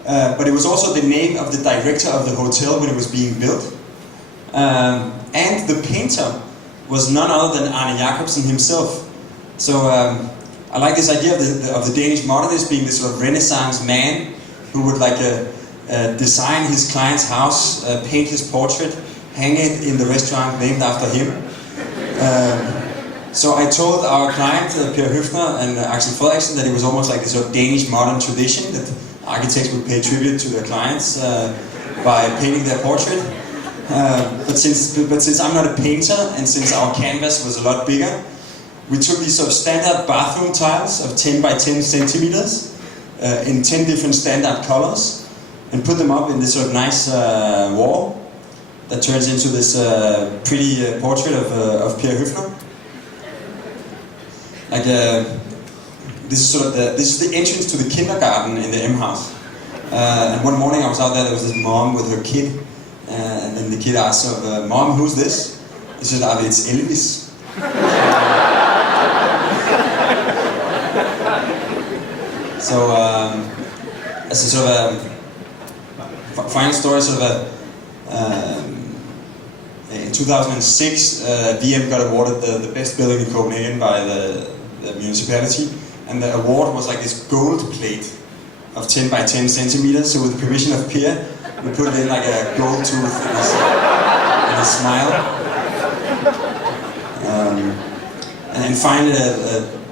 but it was also the name of the director of the hotel when it was being built. And the painter was none other than Arne Jacobsen himself. So I like this idea of the Danish modernist being this sort of Renaissance man who would like design his client's house, paint his portrait, hang it in the restaurant named after him. So I told our client, Per Høfner and Axel Frederiksen, that it was almost like this sort of Danish modern tradition that architects would pay tribute to their clients by painting their portrait. But since I'm not a painter and since our canvas was a lot bigger, we took these sort of standard bathroom tiles of 10 by 10 centimeters in 10 different standard colors and put them up in this sort of nice wall that turns into this pretty portrait of Per Høfner. Like this is sort of this is the entrance to the kindergarten in the M house. And one morning I was out there was this mom with her kid, and then the kid asked her, "Mom, who's this?" She said, "It's Elvis." So as a sort of a final story, sort of in 2006, VM got awarded the best building in Copenhagen by the municipality, and the award was like this gold plate of 10 by 10 centimeters. So with the permission of Pierre, we put it in like a gold tooth in his smile. And then finally,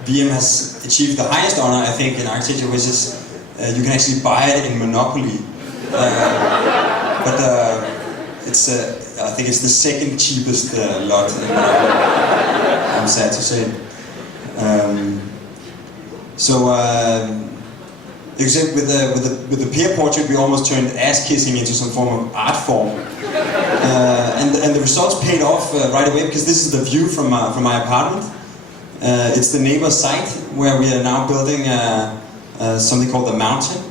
VM has achieved the highest honor, I think, in architecture, which is you can actually buy it in Monopoly. But it's, I think it's the second cheapest lot. I'm sad to say. Except with the Pierre portrait, we almost turned ass kissing into some form of art form, and the results paid off right away, because this is the view from my apartment. It's the neighbor's site where we are now building something called the Mountain.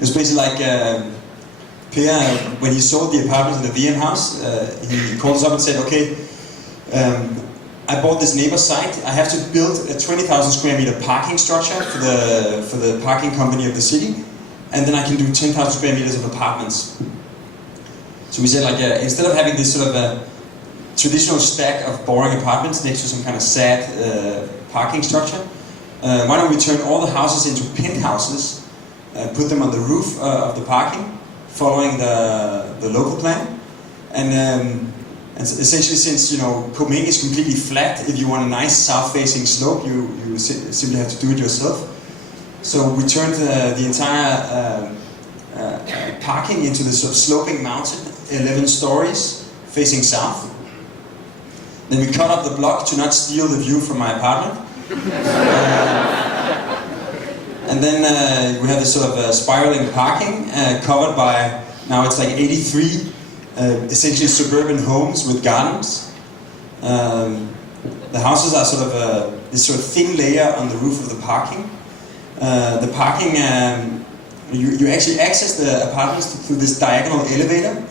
It's basically like Pierre, when he sold the apartment in the VM house, he called us up and said, "Okay, I bought this neighbor's site. I have to build a 20,000 square meter parking structure for the parking company of the city, and then I can do 10,000 square meters of apartments." So we said, like, instead of having this sort of a traditional stack of boring apartments next to some kind of sad parking structure, why don't we turn all the houses into penthouses, put them on the roof of the parking, following the local plan, and essentially, since Copenhagen is completely flat, if you want a nice south-facing slope, you simply have to do it yourself. So we turned the entire parking into this sort of sloping mountain, 11 stories, facing south. Then we cut up the block to not steal the view from my apartment. And then we have this sort of spiraling parking covered by, now it's like 83 essentially suburban homes with gardens. The houses are sort of this sort of thin layer on the roof of the parking. The parking, you actually access the apartments through this diagonal elevator.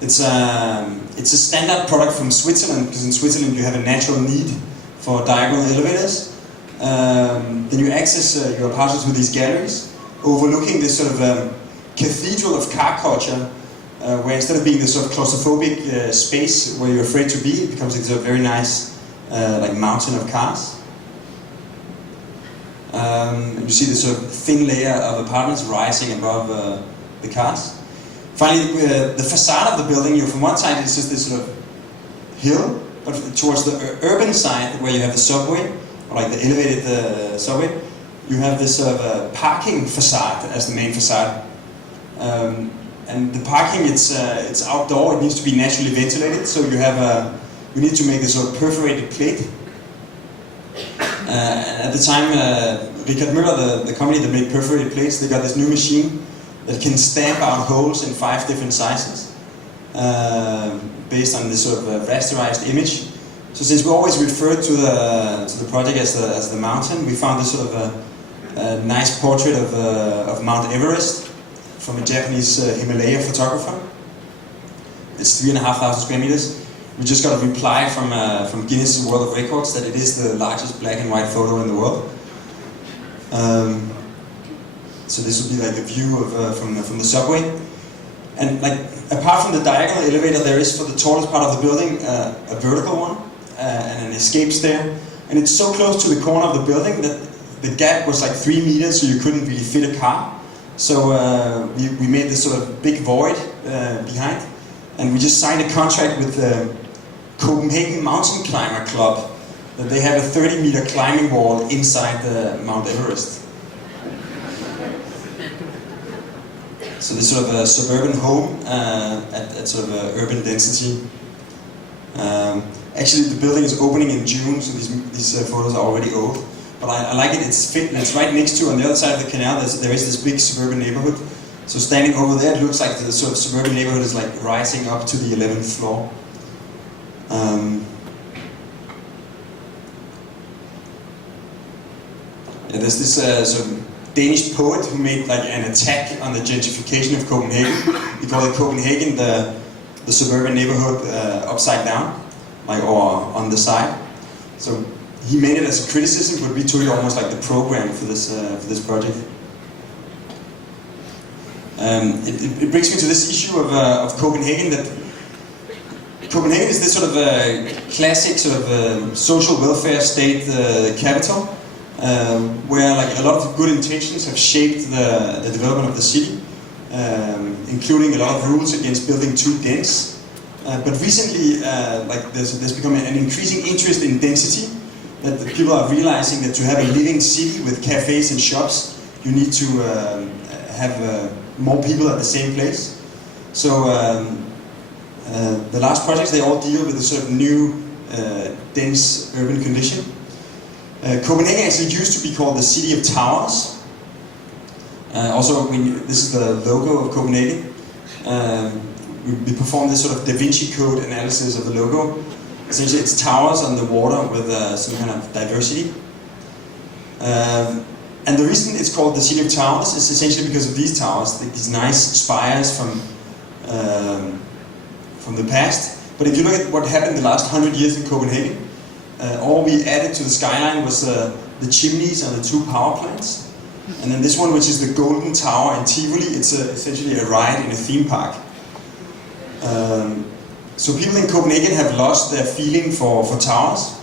It's a standard product from Switzerland, because in Switzerland you have a natural need for diagonal elevators. Then you access your apartments with these galleries, overlooking this sort of cathedral of car culture, where instead of being this sort of claustrophobic space where you're afraid to be, it becomes a very nice like mountain of cars. You see this sort of thin layer of apartments rising above the cars. Finally, the facade of the building, from one side it's just this sort of hill, but towards the urban side, where you have the subway, or like the elevated subway, you have this sort of parking facade as the main facade. And the parking, it's outdoor. It needs to be naturally ventilated. So you need to make this sort of perforated plate. At the time, Richard Müller, the company that made perforated plates, they got this new machine that can stamp out holes in 5 different sizes, based on this sort of rasterized image. So since we always referred to the project as the Mountain, we found this sort of a nice portrait of Mount Everest from a Japanese Himalaya photographer. It's 3,500 square meters. We just got a reply from Guinness World of Records that it is the largest black and white photo in the world. So this would be like the view from the subway. And like apart from the diagonal elevator, there is for the tallest part of the building a vertical one and an escape stair. And it's so close to the corner of the building that the gap was like 3 meters, so you couldn't really fit a car. So we made this sort of big void behind, and we just signed a contract with the Copenhagen Mountain Climber Club that they have a 30-meter climbing wall inside the Mount Everest. So this sort of a suburban home at sort of urban density. Actually, the building is opening in June, so these photos are already old. But I like it, it's fit, and it's right next to, on the other side of the canal, there is this big suburban neighborhood. So standing over there, it looks like the sort of suburban neighborhood is like rising up to the 11th floor. There's this sort of Danish poet who made like an attack on the gentrification of Copenhagen. He called it Copenhagen, the suburban neighborhood upside down, like, or on the side. So he made it as a criticism, but we took it almost like the program for this project. It brings me to this issue of Copenhagen, that Copenhagen is this sort of classic sort of social welfare state capital, where like a lot of good intentions have shaped the development of the city, including a lot of rules against building too dense. But recently, like there's become an increasing interest in density, that the people are realizing that to have a living city with cafes and shops, you need to have more people at the same place. So the last projects, they all deal with a sort of new dense urban condition. Copenhagen actually used to be called the City of Towers. This is the logo of Copenhagen. We performed this sort of Da Vinci Code analysis of the logo. Essentially, it's towers on the water with some kind of diversity. And the reason it's called the City of Towers is essentially because of these towers, these nice spires from the past. But if you look at what happened the last 100 years in Copenhagen, all we added to the skyline was the chimneys on the 2 power plants. And then this one, which is the Golden Tower in Tivoli, it's essentially a ride in a theme park. So people in Copenhagen have lost their feeling for towers.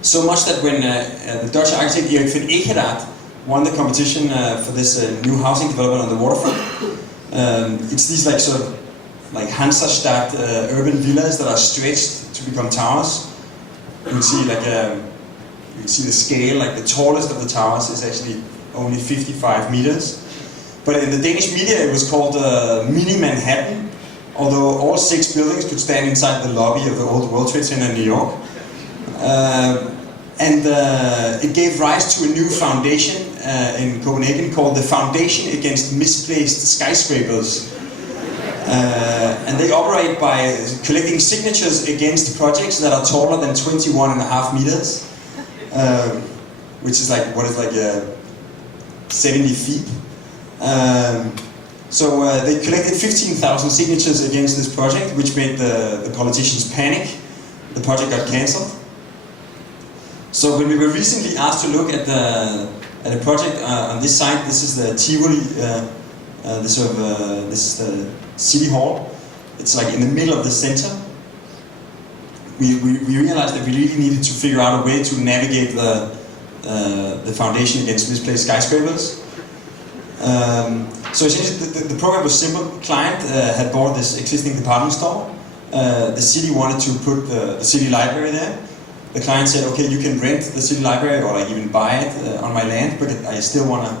So much that when the Dutch architect Erik van Eekeraat won the competition for this new housing development on the waterfront, it's these like sort of like Hansestad urban villas that are stretched to become towers. You can see like you can see the scale. Like the tallest of the towers is actually only 55 meters. But in the Danish media, it was called Mini Manhattan, although all 6 buildings could stand inside the lobby of the old World Trade Center in New York. It gave rise to a new foundation in Copenhagen called the Foundation Against Misplaced Skyscrapers. And they operate by collecting signatures against projects that are taller than 21.5 meters, which is like, 70 feet. So they collected 15,000 signatures against this project, which made the politicians panic. The project got cancelled. So when we were recently asked to look at a project on this site, this is the Tivoli, this is the City Hall. It's like in the middle of the center. We realized that we really needed to figure out a way to navigate the foundation against misplaced skyscrapers. So essentially the program was simple. The client had bought this existing department store. The city wanted to put the city library there. The client said, okay, you can rent the city library or like even buy it on my land, but I still want to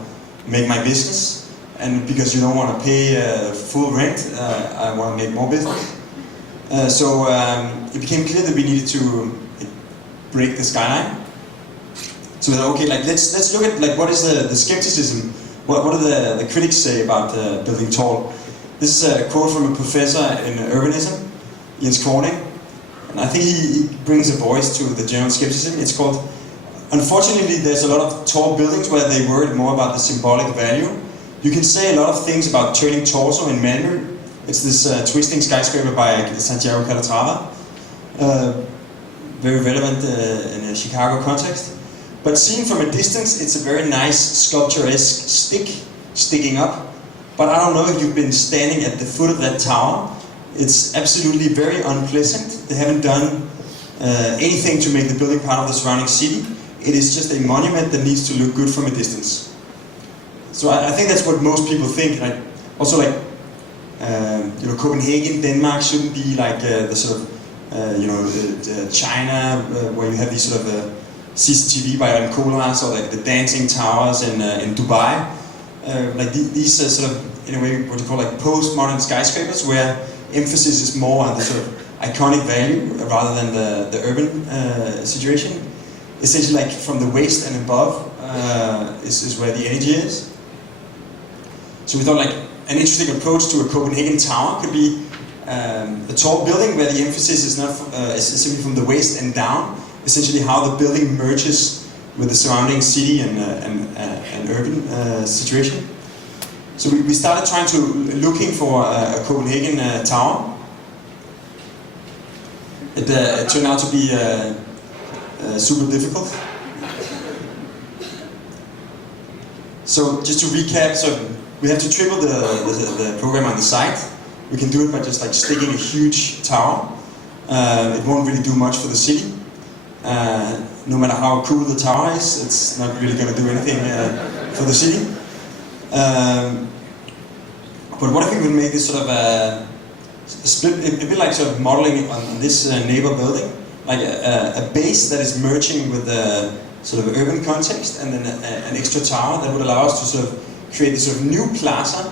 make my business. And because you don't want to pay full rent, I want to make more business. So it became clear that we needed to break the skyline. So we thought, okay, like let's look at like what is the skepticism. What do the critics say about building tall? This is a quote from a professor in urbanism, Jens Korting. And I think he brings a voice to the general skepticism. It's called, unfortunately, there's a lot of tall buildings where they worried more about the symbolic value. You can say a lot of things about turning torso in Malmö. It's this twisting skyscraper by Santiago Calatrava. Very relevant in a Chicago context. But seen from a distance, it's a very nice sculpturesque stick sticking up. But I don't know if you've been standing at the foot of that tower. It's absolutely very unpleasant. They haven't done anything to make the building part of the surrounding city. It is just a monument that needs to look good from a distance. So I think that's what most people think. Like, also, like Copenhagen, Denmark shouldn't be like the sort of China where you have these sort of CCTV by Alcolas, or like the dancing towers in Dubai. Like these sort of, in a way, what you call like postmodern skyscrapers, where emphasis is more on the sort of iconic value rather than the urban situation. Essentially, like from the waist and above is where the energy is. So we thought like an interesting approach to a Copenhagen tower could be a tall building where the emphasis is not is simply from the waist and down. Essentially, how the building merges with the surrounding city and urban situation. So we started looking for a Copenhagen tower. It turned out to be super difficult. So just to recap, so we have to triple the program on the site. We can do it by just like sticking a huge tower. It won't really do much for the city. No matter how cool the tower is, it's not really going to do anything for the city. But what if we would make this sort of a split, a bit like sort of modeling on this neighbor building, like a base that is merging with the sort of urban context, and then an extra tower that would allow us to sort of create this sort of new plaza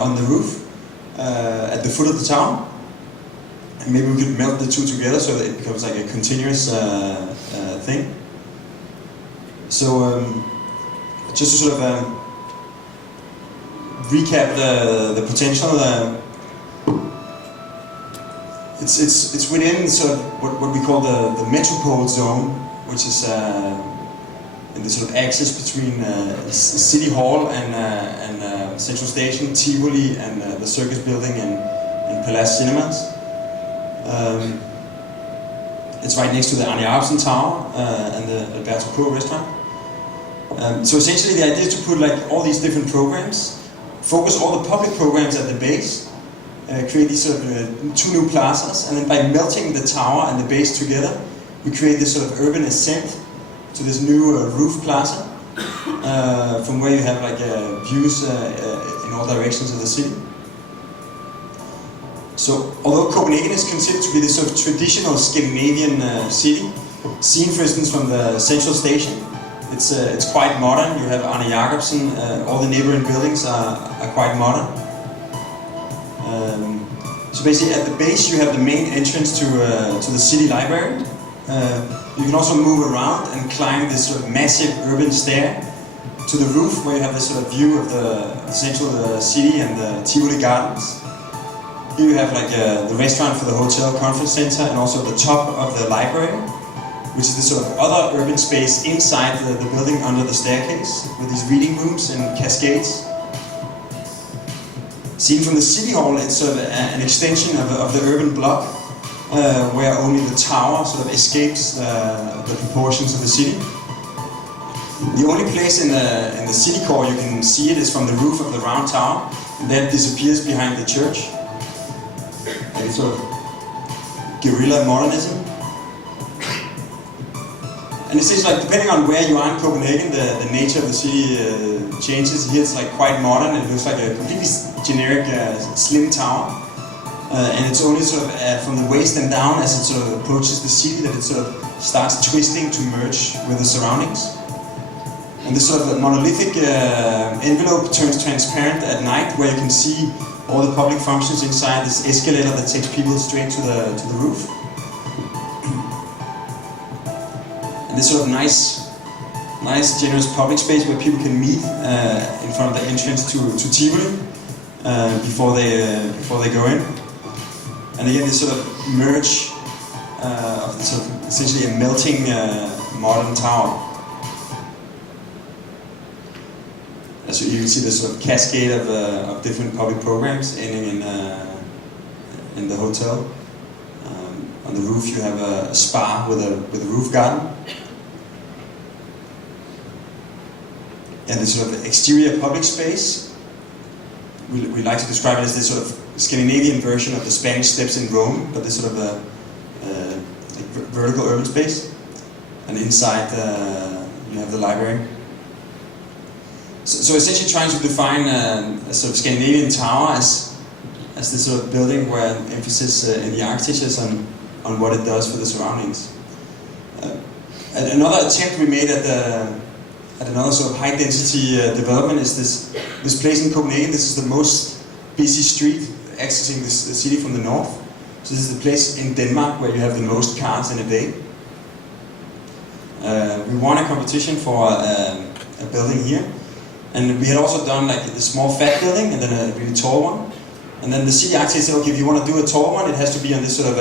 on the roof at the foot of the tower. And maybe we could melt the two together so that it becomes like a continuous thing. So just to sort of recap the potential, it's within sort of what we call the metropole zone, which is in the sort of axis between City Hall and Central Station, Tivoli, and the Circus Building and Palace Cinemas. It's right next to the Arne Jacobsen Tower and the Alberto Pro restaurant. So essentially the idea is to put like all these different programs, focus all the public programs at the base, create these sort of two new plazas, and then by melting the tower and the base together, we create this sort of urban ascent to this new roof plaza, from where you have like views in all directions of the city. So, although Copenhagen is considered to be this sort of traditional Scandinavian city, seen for instance from the central station, it's quite modern. You have Arne Jacobsen, all the neighboring buildings are quite modern. So basically at the base you have the main entrance to the city library. You can also move around and climb this sort of massive urban stair to the roof where you have this sort of view of the central city and the Tivoli Gardens. Here you have like the restaurant for the hotel conference center and also the top of the library, which is this sort of other urban space inside the building under the staircase with these reading rooms and cascades. Seen from the City Hall, it's sort of an extension of the urban block where only the tower sort of escapes the proportions of the city. The only place in the city core you can see it is from the roof of the round tower, and that disappears behind the church. It's sort of guerrilla modernism. And it seems like depending on where you are in Copenhagen, the nature of the city changes. Here it's like quite modern. It looks like a completely generic slim tower. And it's only sort of from the waist and down as it sort of approaches the city that it sort of starts twisting to merge with the surroundings. And this sort of monolithic envelope turns transparent at night, where you can see all the public functions inside this escalator that takes people straight to the roof. And this sort of nice generous public space where people can meet in front of the entrance to Tivoli before they go in. And again, this sort of merge of the sort of essentially a melting modern tower. So you can see this sort of cascade of different public programs ending in the hotel. On the roof you have a spa with a roof garden. And this sort of exterior public space, we like to describe it as this sort of Scandinavian version of the Spanish Steps in Rome, but this sort of like vertical urban space. And inside you have the library. So essentially trying to define a sort of Scandinavian tower as this sort of building where emphasis in the architecture is on what it does for the surroundings. Another attempt we made at another sort of high density development is this place in Copenhagen. This is the most busy street accessing the city from the north. So this is the place in Denmark where you have the most cars in a day. We won a competition for a building here. And we had also done like the small fat building and then a really tall one. And then the city architect said, okay, if you want to do a tall one, it has to be on this sort of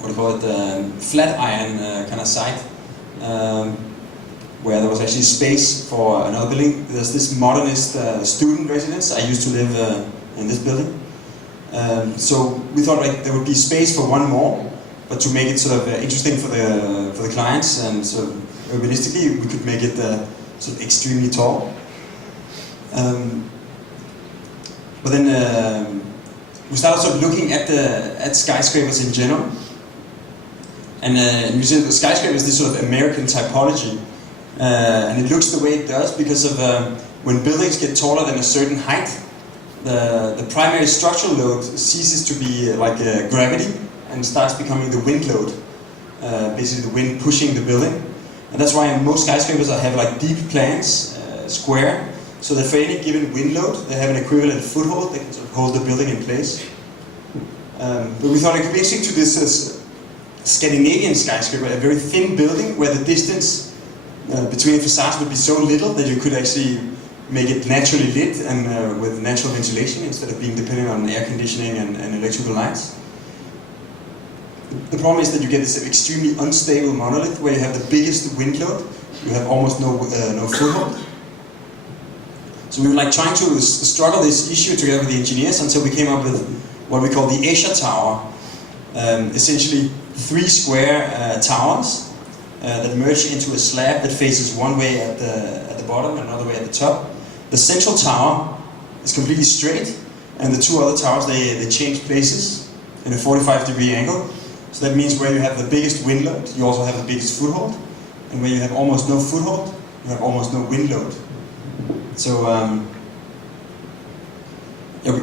what do you call it, flat iron kind of site, where there was actually space for another building. There's this modernist student residence. I used to live in this building. So we thought like there would be space for one more, but to make it sort of interesting for the clients, and sort of urbanistically we could make it sort of extremely tall. But then we started sort of looking at skyscrapers in general, and you see the skyscraper is this sort of American typology, and it looks the way it does because of when buildings get taller than a certain height, the primary structural load ceases to be like gravity and starts becoming the wind load, basically the wind pushing the building. And that's why most skyscrapers have like deep plans, square, so that for any given wind load they have an equivalent foothold that can sort of hold the building in place. But we thought it could be interesting to this Scandinavian skyscraper, a very thin building where the distance between facades would be so little that you could actually make it naturally lit and with natural ventilation instead of being dependent on air conditioning and electrical lights. The problem is that you get this extremely unstable monolith where you have the biggest wind load, you have almost no foothold. So we were like trying to struggle this issue together with the engineers until we came up with what we call the Asia Tower. Essentially 3 square towers that merge into a slab that faces one way at the bottom and another way at the top. The central tower is completely straight, and the 2 other towers they change places in a 45-degree angle. So that means where you have the biggest wind load, you also have the biggest foothold, and where you have almost no foothold, you have almost no wind load. So yeah,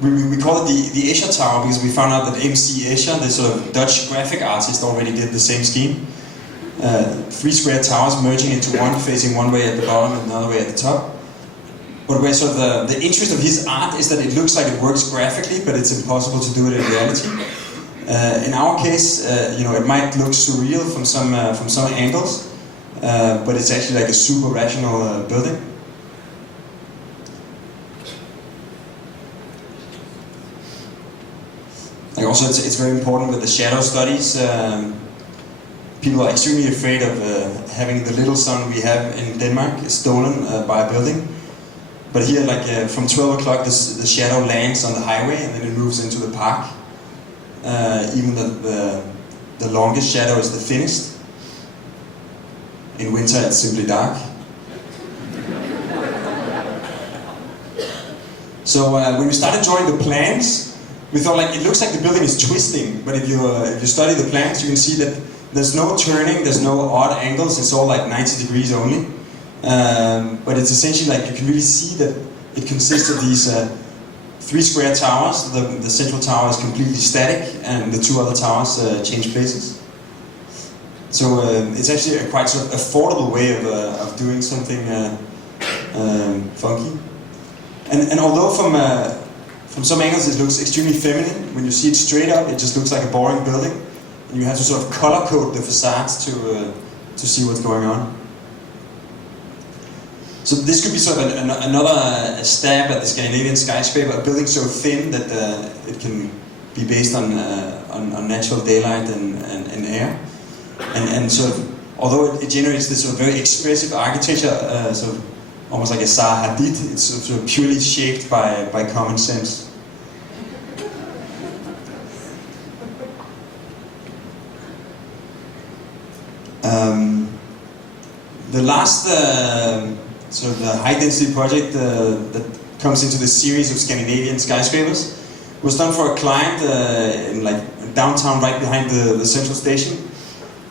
we call it the Asia Tower because we found out that MC Escher, the sort of Dutch graphic artist, already did the same scheme. 3 square towers merging into one, facing one way at the bottom and another way at the top. But where sort of the interest of his art is that it looks like it works graphically, but it's impossible to do it in reality. In our case, you know, it might look surreal from some angles, but it's actually like a super rational building. Like also, it's very important with the shadow studies. People are extremely afraid of having the little sun we have in Denmark stolen by a building. But here, like from 12 o'clock, the shadow lands on the highway and then it moves into the park. Even the longest shadow is the thinnest. In winter, it's simply dark. So when we started drawing the plans, we thought like it looks like the building is twisting, but if you study the plans, you can see that there's no turning, there's no odd angles. It's all like 90 degrees only. But it's essentially like you can really see that it consists of these 3 square towers. The central tower is completely static, and the 2 other towers change places. So it's actually a quite sort of affordable way of doing something funky. And although from some angles it looks extremely feminine, when you see it straight up, it just looks like a boring building. And you have to sort of color code the facades to see what's going on. So this could be sort of another stab at the Scandinavian skyscraper, a building so thin that it can be based on natural daylight and air. And sort of, although it generates this sort of very expressive architecture, sort of almost like a Zaha Hadid, it's sort of purely shaped by common sense. The last sort of high-density project that comes into the series of Scandinavian skyscrapers was done for a client in like downtown, right behind the central station.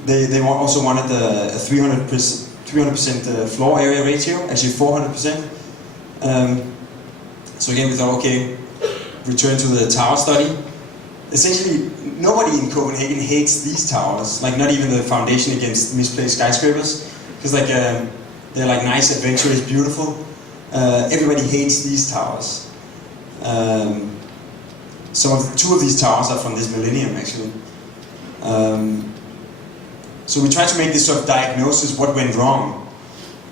They also wanted a 300% floor area ratio, actually 400%. So again, we thought, okay, return to the tower study. Essentially, nobody in Copenhagen hates these towers, like not even the Foundation Against Misplaced Skyscrapers, because like they're like nice, adventurous, beautiful. Everybody hates these towers. 2 of these towers are from this millennium, actually. So we tried to make this sort of diagnosis, what went wrong.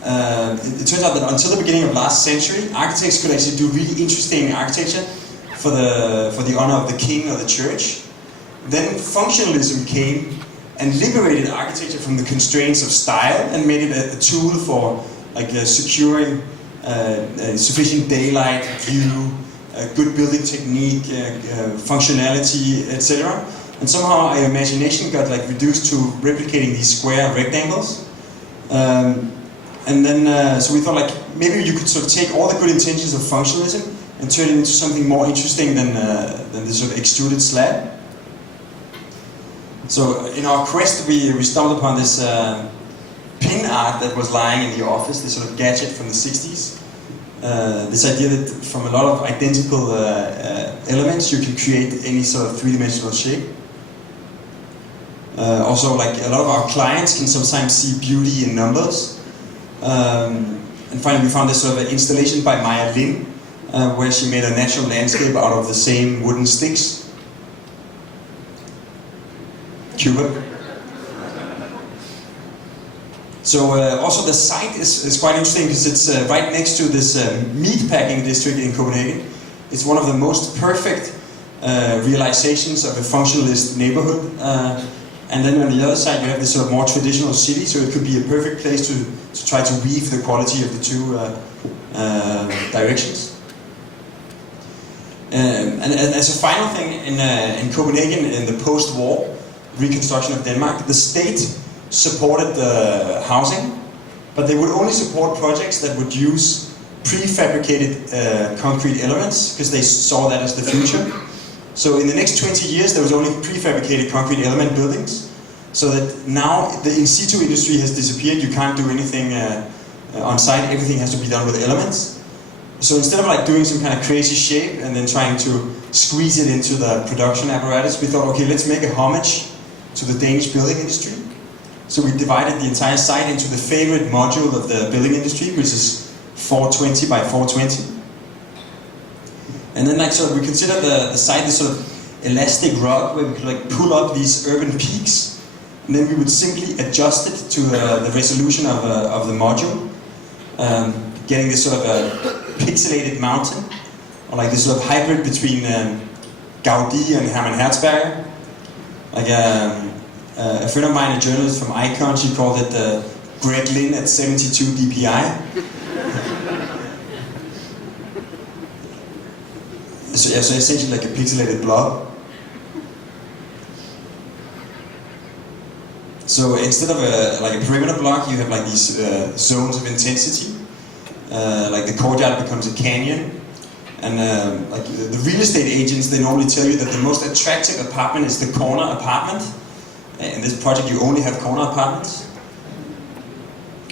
It turns out that until the beginning of last century, architects could actually do really interesting architecture for the honor of the king or the church. Then functionalism came and liberated architecture from the constraints of style and made it a tool for like securing sufficient daylight, view, good building technique, functionality, etc. And somehow our imagination got like reduced to replicating these square rectangles. And then, so we thought like, maybe you could sort of take all the good intentions of functionalism and turn it into something more interesting than this sort of extruded slab. So in our quest, we stumbled upon this pin art that was lying in the office, this sort of gadget from the 60s. This idea that from a lot of identical elements, you can create any sort of three-dimensional shape. Also, like a lot of our clients can sometimes see beauty in numbers. And finally, we found this sort of installation by Maya Lin, where she made a natural landscape out of the same wooden sticks. Cuba. So also the site is quite interesting because it's right next to this meat packing district in Copenhagen. It's one of the most perfect realizations of a functionalist neighborhood. And then on the other side you have this sort of more traditional city, so it could be a perfect place to try to weave the quality of the two directions. And as a final thing, in Copenhagen, in the post-war reconstruction of Denmark, the state supported the housing, but they would only support projects that would use prefabricated concrete elements, because they saw that as the future. So in the next 20 years there was only prefabricated concrete element buildings, so that now the in situ industry has disappeared. You can't do anything on site, everything has to be done with elements. So instead of like doing some kind of crazy shape and then trying to squeeze it into the production apparatus, we thought, okay, let's make a homage to the Danish building industry. So we divided the entire site into the favorite module of the building industry, which is 420 by 420. And then like sort of we consider the site this sort of elastic rug where we could like pull up these urban peaks, and then we would simply adjust it to the resolution of the module, getting this sort of a pixelated mountain, or like this sort of hybrid between Gaudi and Hermann Herzberger. Like a friend of mine, a journalist from Icon, she called it Greg Lynn at 72 dpi. So essentially like a pixelated blob. So instead of like a perimeter block, you have like these zones of intensity. Like the courtyard becomes a canyon. And like the real estate agents, they normally tell you that the most attractive apartment is the corner apartment. In this project you only have corner apartments.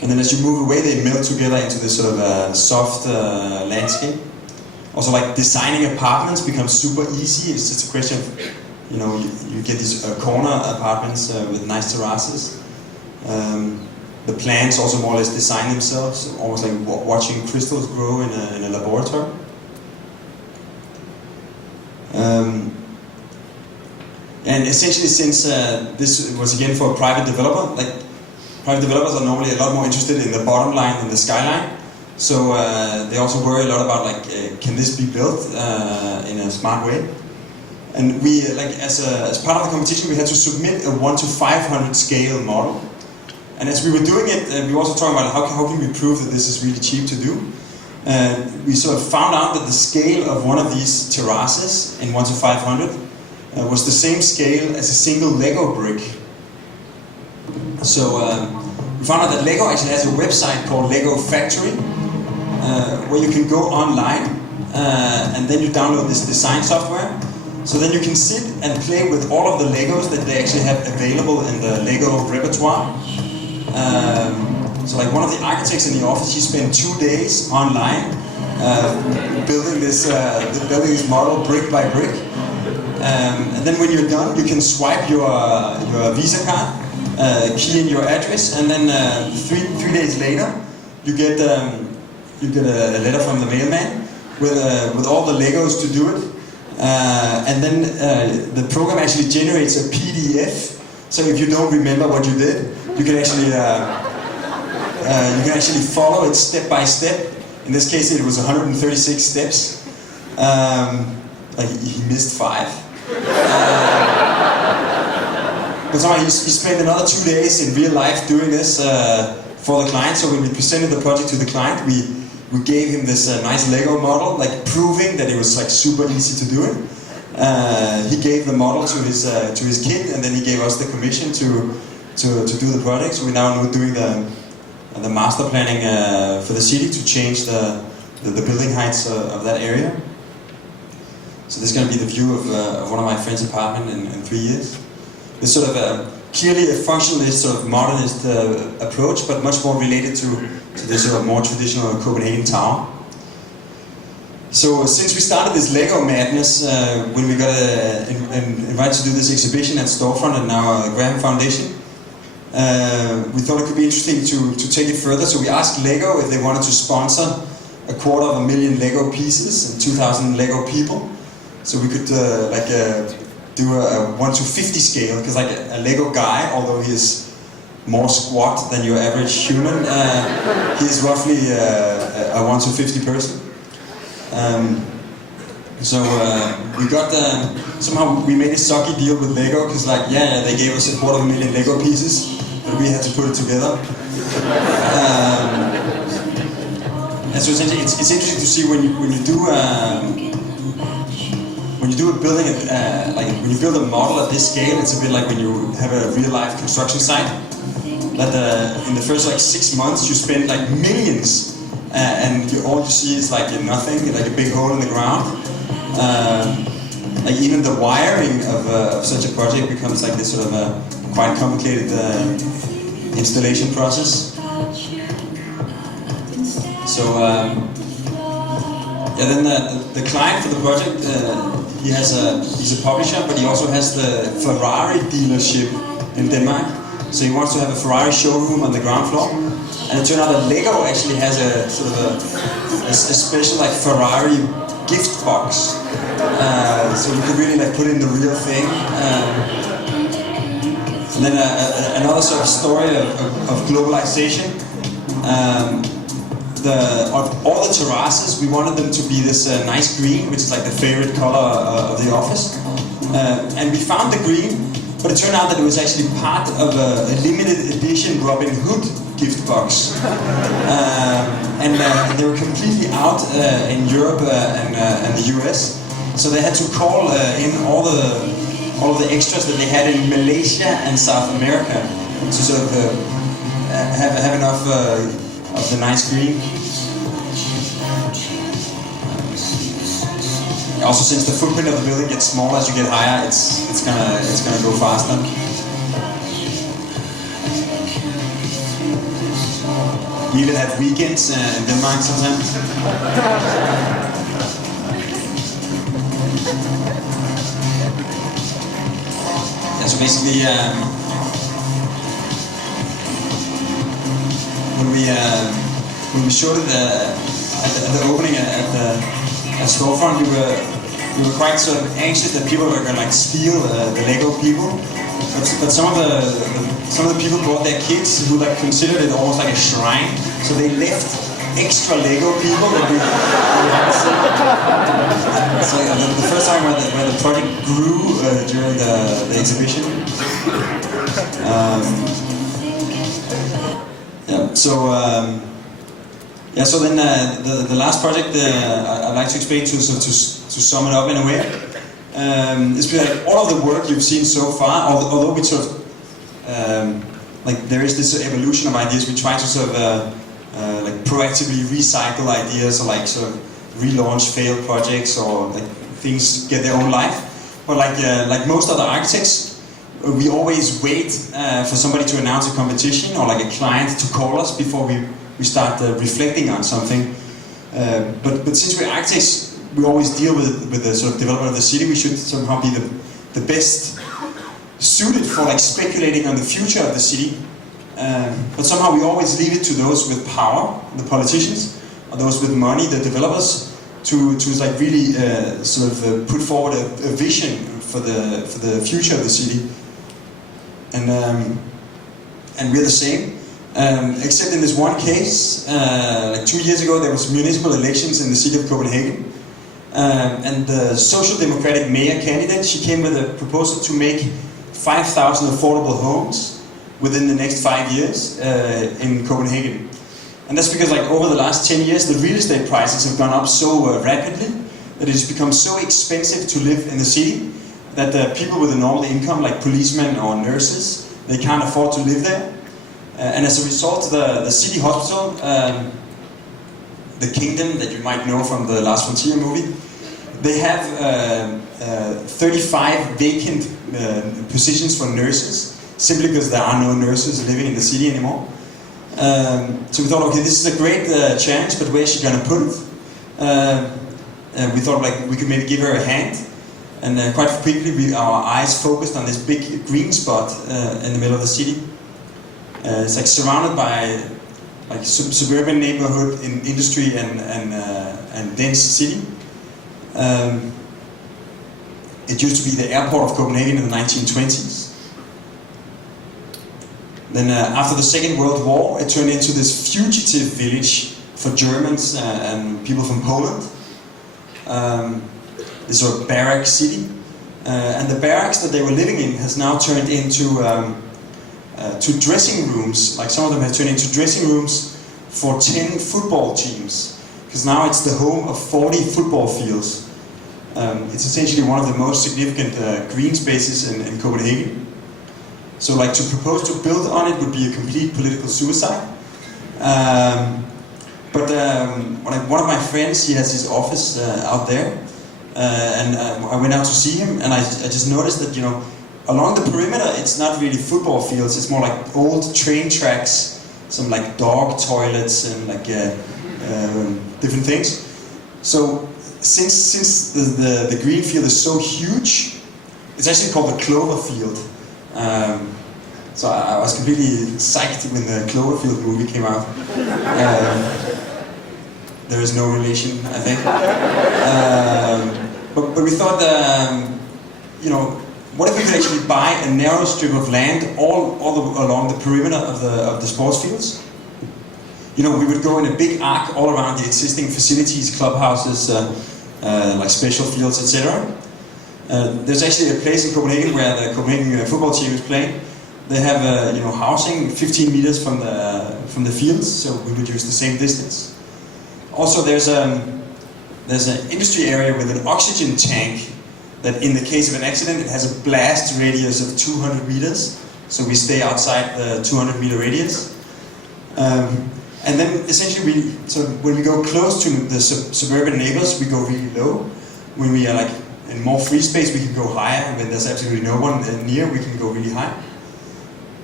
And then as you move away, they melt together into this sort of soft landscape. Also, like designing apartments becomes super easy. It's just a question of, you know, you get these corner apartments with nice terraces. The plants also more or less design themselves, almost like watching crystals grow in a laboratory. And essentially, since this was again for a private developer, like private developers are normally a lot more interested in the bottom line than the skyline. So they also worry a lot about like, can this be built in a smart way? And we, like as part of the competition, we had to submit a 1 to 500 scale model. And as we were doing it, we were also talking about how can we prove that this is really cheap to do. We sort of found out that the scale of one of these terraces in 1 to 500 was the same scale as a single Lego brick. So we found out that Lego actually has a website called Lego Factory, where you can go online and then you download this design software. So then you can sit and play with all of the Legos that they actually have available in the Lego repertoire. So like one of the architects in the office, he spent 2 days online building this model brick by brick. And then when you're done, you can swipe your Visa card, key in your address, and then three days later, you get a letter from the mailman with all the Legos to do it. And then the program actually generates a PDF. So if you don't remember what you did, you can actually follow it step by step. In this case, it was 136 steps. Like he missed 5. But somehow he spent another 2 days in real life doing this for the client. So when we presented the project to the client, we gave him this nice Lego model, like proving that it was like super easy to do it. He gave the model to his kid, and then he gave us the commission to do the project. So we're now doing the master planning for the city to change the building heights of that area. So this is going to be the view of one of my friend's apartment in 3 years. It's sort of clearly a functionalist, sort of modernist approach, but much more related to the sort of more traditional Copenhagen tower. So since we started this Lego madness, when we got invited to do this exhibition at Storefront and now Graham Foundation, we thought it could be interesting to take it further. So we asked Lego if they wanted to sponsor 250,000 Lego pieces and 2,000 Lego people. So we could do a 1 to 50 scale, because like a Lego guy, although he is more squat than your average human, he is roughly a 1 to 50 person. So we got somehow we made a sucky deal with Lego, because like they gave us 250,000 Lego pieces, but we had to put it together. And so it's interesting to see when you do a building, like when you build a model at this scale, it's a bit like when you have a real-life construction site. That in the first like 6 months you spend like millions, and all you see is like nothing, like a big hole in the ground. Like even the wiring of such a project becomes like this sort of a quite complicated installation process. So then the client for the project, he's a publisher, but he also has the Ferrari dealership in Denmark. So he wants to have a Ferrari showroom on the ground floor. And it turned out that Lego actually has a sort of a special like Ferrari gift box. So you could really like put in the real thing. And then another sort of story of globalization. Of all the terraces, we wanted them to be this nice green, which is like the favorite color of the office. And we found the green, but it turned out that it was actually part of a limited edition Robin Hood gift box. And they were completely out in Europe and the US. So they had to call in all of the extras that they had in Malaysia and South America to sort of have enough of the nice green. Also, since the footprint of the building gets smaller as you get higher, it's gonna go faster. We even have weekends in Denmark sometimes. Yeah, so basically, when we showed it at the opening at Storefront, we were quite sort of anxious that people were gonna like steal the Lego people. But some of the people brought their kids who like considered it almost like a shrine. So they left extra Lego people that we hadn't seen. So the first time where the project grew during the exhibition. So then the last project I'd like to explain to sum it up in a way. It's been like all of the work you've seen so far, although we sort of like there is this evolution of ideas, we try to sort of like proactively recycle ideas, or like sort of relaunch failed projects, or like things get their own life. But like most other architects, we always wait for somebody to announce a competition or like a client to call us before we start reflecting on something. But since we're architects, we always deal with the sort of development of the city. We should somehow be the best suited for like speculating on the future of the city. But somehow we always leave it to those with power, the politicians, or those with money, the developers, to like really sort of put forward a vision for the future of the city. And we're the same. Except in this one case, like 2 years ago, there was municipal elections in the city of Copenhagen. And the social democratic mayor candidate, she came with a proposal to make 5,000 affordable homes within the next 5 years in Copenhagen. And that's because like over the last 10 years, the real estate prices have gone up so rapidly that it has become so expensive to live in the city that the people with a normal income, like policemen or nurses, they can't afford to live there. And as a result, the city hospital, the Kingdom that you might know from the Last Frontier movie, they have 35 vacant positions for nurses, simply because there are no nurses living in the city anymore. So we thought, okay, this is a great chance, but where's she gonna put it? We thought like we could maybe give her a hand, and quite quickly our eyes focused on this big green spot in the middle of the city. It's like surrounded by like suburban neighborhood in industry and dense city. It used to be the airport of Copenhagen in the 1920s. Then after the Second World War, it turned into this fugitive village for Germans and people from Poland. This sort of barrack city. And the barracks that they were living in has now turned into to dressing rooms. Like some of them have turned into dressing rooms for 10 football teams. Because now it's the home of 40 football fields. It's essentially one of the most significant green spaces in Copenhagen. So like to propose to build on it would be a complete political suicide. But one of my friends, he has his office out there, and I went out to see him, and I just noticed that, you know, along the perimeter it's not really football fields, it's more like old train tracks, some like dog toilets and like different things. So since the green field is so huge, it's actually called the Clover Field. So I was completely psyched when the Cloverfield movie came out. There is no relation, I think. But we thought, you know, what if we could actually buy a narrow strip of land all along the perimeter of the sports fields? You know, we would go in a big arc all around the existing facilities, clubhouses, like special fields, etc. There's actually a place in Copenhagen where the Copenhagen football team is playing. They have, you know, housing 15 meters from the fields, so we would use the same distance. Also, there's an industry area with an oxygen tank that, in the case of an accident, it has a blast radius of 200 meters. So we stay outside the 200-meter radius. And then essentially, when we go close to the suburban neighbors, we go really low. When we are like in more free space, we can go higher. And when there's absolutely no one near, we can go really high.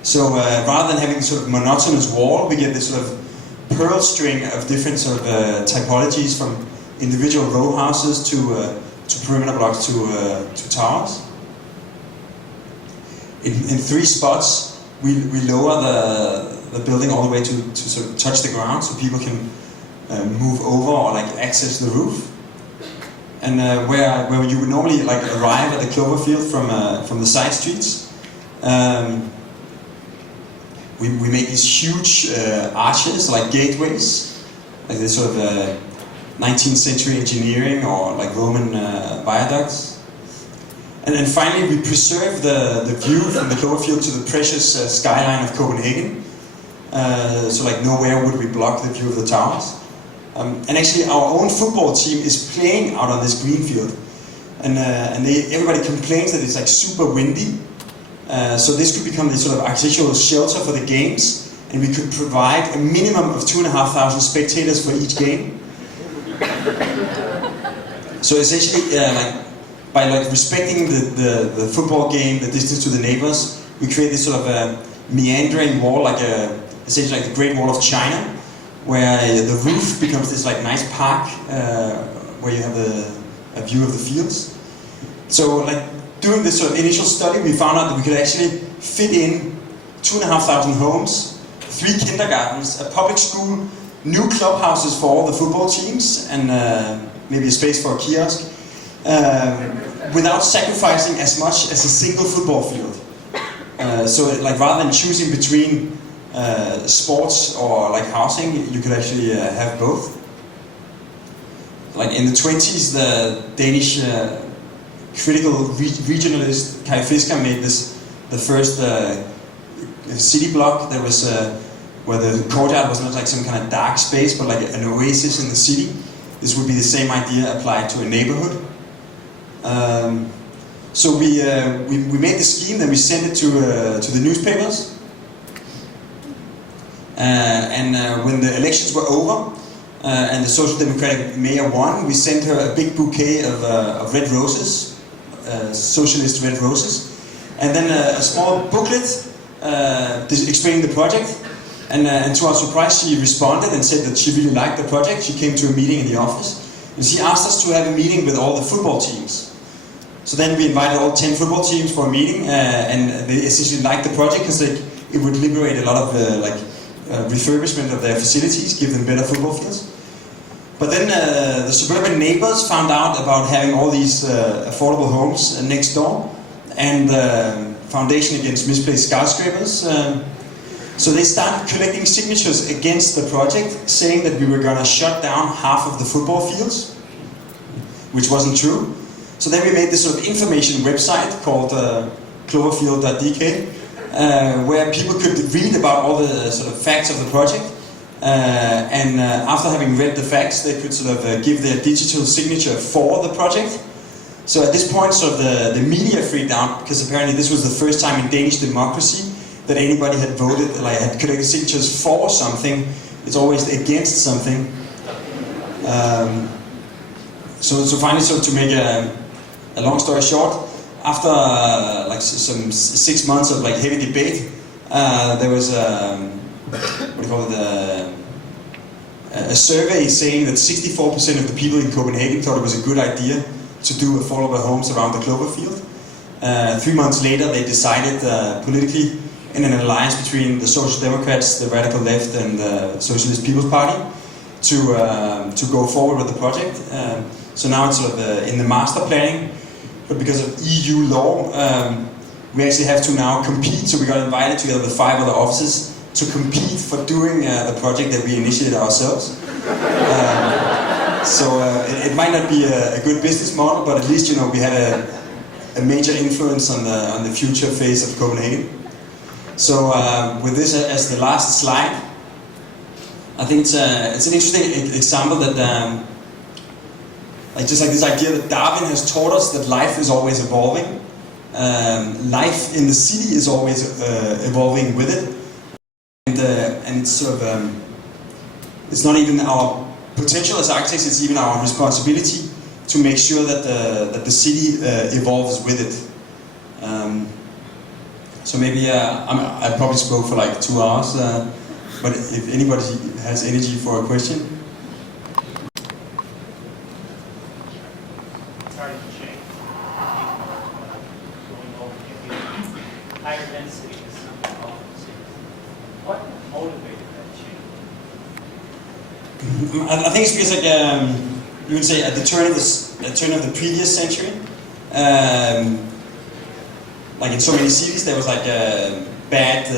So rather than having a sort of monotonous wall, we get this sort of pearl string of different sort of typologies, from individual row houses to perimeter blocks to towers. In 3 spots, we lower the building all the way to sort of touch the ground, so people can move over or like access the roof. And where you would normally like arrive at the Cloverfield from the side streets. We make these huge arches, like gateways, like this sort of 19th century engineering or like Roman viaducts. And then finally we preserve the view from the Cloverfield to the precious skyline of Copenhagen. So like nowhere would we block the view of the towers. And actually our own football team is playing out on this green field. And everybody complains that it's like super windy. So this could become the sort of architectural shelter for the games, and we could provide a minimum of 2,500 spectators for each game. So essentially, by respecting the football game, the distance to the neighbors, we create this sort of meandering wall, essentially like the Great Wall of China, where the roof becomes this like nice park where you have a view of the fields. So doing this sort of initial study, we found out that we could actually fit in 2,500 homes, 3 kindergartens, a public school, new clubhouses for all the football teams, and maybe a space for a kiosk, without sacrificing as much as a single football field. So rather than choosing between sports or housing, you could actually have both. Like in the 20s, the Danish critical regionalist Kai Fisker made the first city block that was where the courtyard was not like some kind of dark space, but like an oasis in the city. this would be the same idea applied to a neighborhood. So we made the scheme, then we sent it to the newspapers. When the elections were over and the Social Democratic mayor won, we sent her a big bouquet of red roses, socialist red roses, and then a small booklet explaining the project. And to our surprise, she responded and said that she really liked the project. She came to a meeting in the office, and she asked us to have a meeting with all the football teams. So then we invited all 10 football teams for a meeting, and they essentially liked the project because it would liberate a lot of refurbishment of their facilities, give them better football fields. But then the suburban neighbors found out about having all these affordable homes next door, and Foundation Against Misplaced Skyscrapers. So they started collecting signatures against the project, saying that we were going to shut down half of the football fields, which wasn't true. So then we made this sort of information website called cloverfield.dk, where people could read about all the sort of facts of the project. After having read the facts, they could sort of give their digital signature for the project. So at this point, sort of the media freaked out, because apparently this was the first time in Danish democracy that anybody had voted, like had collected signatures for something. It's always against something. So finally, so to make a long story short, after like some 6 months of like heavy debate, there was a survey saying that 64% of the people in Copenhagen thought it was a good idea to do affordable homes around the Cloverfield. 3 months later, they decided politically, in an alliance between the Social Democrats, the Radical Left, and the Socialist People's Party, to go forward with the project. So now it's sort of in the master planning, but because of EU law, we actually have to now compete. So we got invited together with 5 other offices to compete for doing the project that we initiated ourselves. It might not be a good business model, but at least we had a major influence on the future face of Copenhagen. So with this as the last slide, I think it's an interesting example that just like this idea that Darwin has taught us that life is always evolving. Life in the city is always evolving with it, and it's sort of it's not even our potential as architects; it's even our responsibility to make sure that the city evolves with it. So maybe I probably spoke for like 2 hours, but if anybody has energy for a question. Sorry to change. Going over higher density is something often seen. What motivated that change? I think it's because you would say at the turn of the previous century. Like in so many cities, there was like bad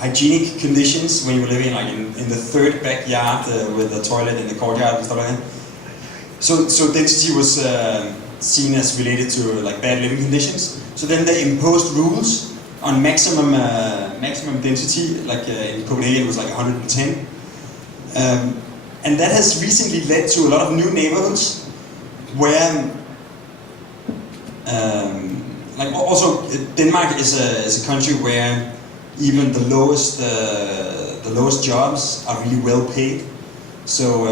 hygienic conditions when you were living like in the third backyard with the toilet in the courtyard and stuff like that. So density was seen as related to like bad living conditions. So then they imposed rules on maximum density. Like in Copenhagen, it was like 110, and that has recently led to a lot of new neighborhoods where. Also, Denmark is a country where even the lowest jobs are really well paid. So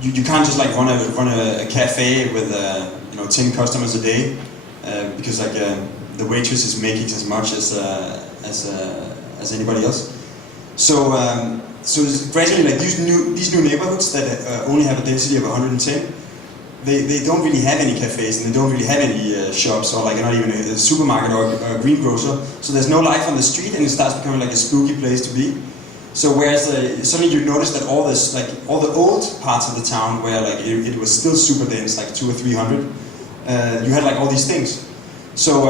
you can't just like run a cafe with 10 customers a day because like the waitress is making as much as anybody else. So gradually, like these new neighborhoods that only have a density of 110. They don't really have any cafes and they don't really have any shops or like not even a supermarket or a greengrocer. So there's no life on the street and it starts becoming like a spooky place to be. So whereas suddenly you notice that all the old parts of the town where like it was still super dense, like 200 or 300, you had like all these things. So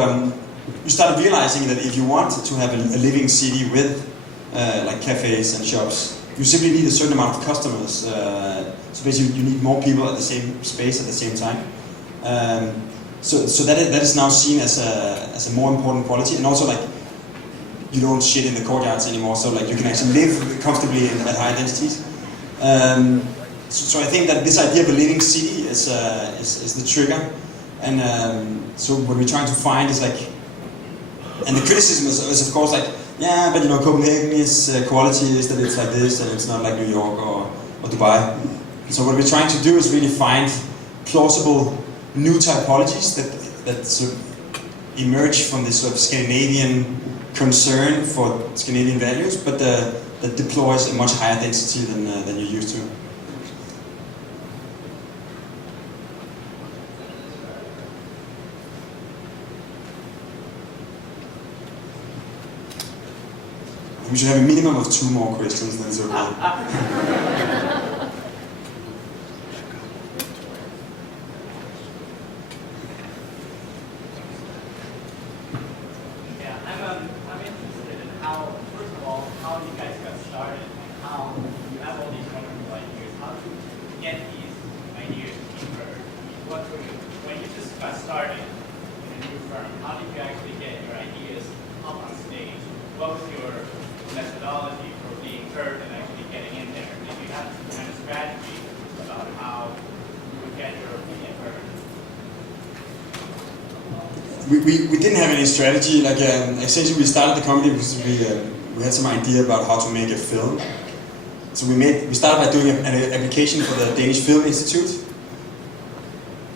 you started realizing that if you want to have a living city with like cafes and shops, you simply need a certain amount of customers. So basically, you need more people at the same space at the same time. So that is now seen as a more important quality, and also like you don't shit in the courtyards anymore, so like you can actually live comfortably at higher densities. So I think that this idea of a living city is the trigger, and so what we're trying to find is like, and the criticism is of course like, yeah, but you know, Copenhagen is quality is that it's like this and it's not like New York or Dubai. So what we're trying to do is really find plausible new typologies that sort of emerge from this sort of Scandinavian concern for Scandinavian values, but that deploys a much higher density than you're used to. We should have a minimum of 2 more questions, then it's okay. Yeah, I'm interested in how, first of all, how you guys got started and how you have all these wonderful ideas. How do you get these ideas to be heard? What were you, when you just got started in a new firm, how did you actually get your ideas up on stage? What was your methodology for being heard and actually getting in there? Did you have some kind of strategy about how you would get your opinion heard? We didn't have any strategy. Like essentially, we started the company because we had some idea about how to make a film. So we started by doing an application for the Danish Film Institute,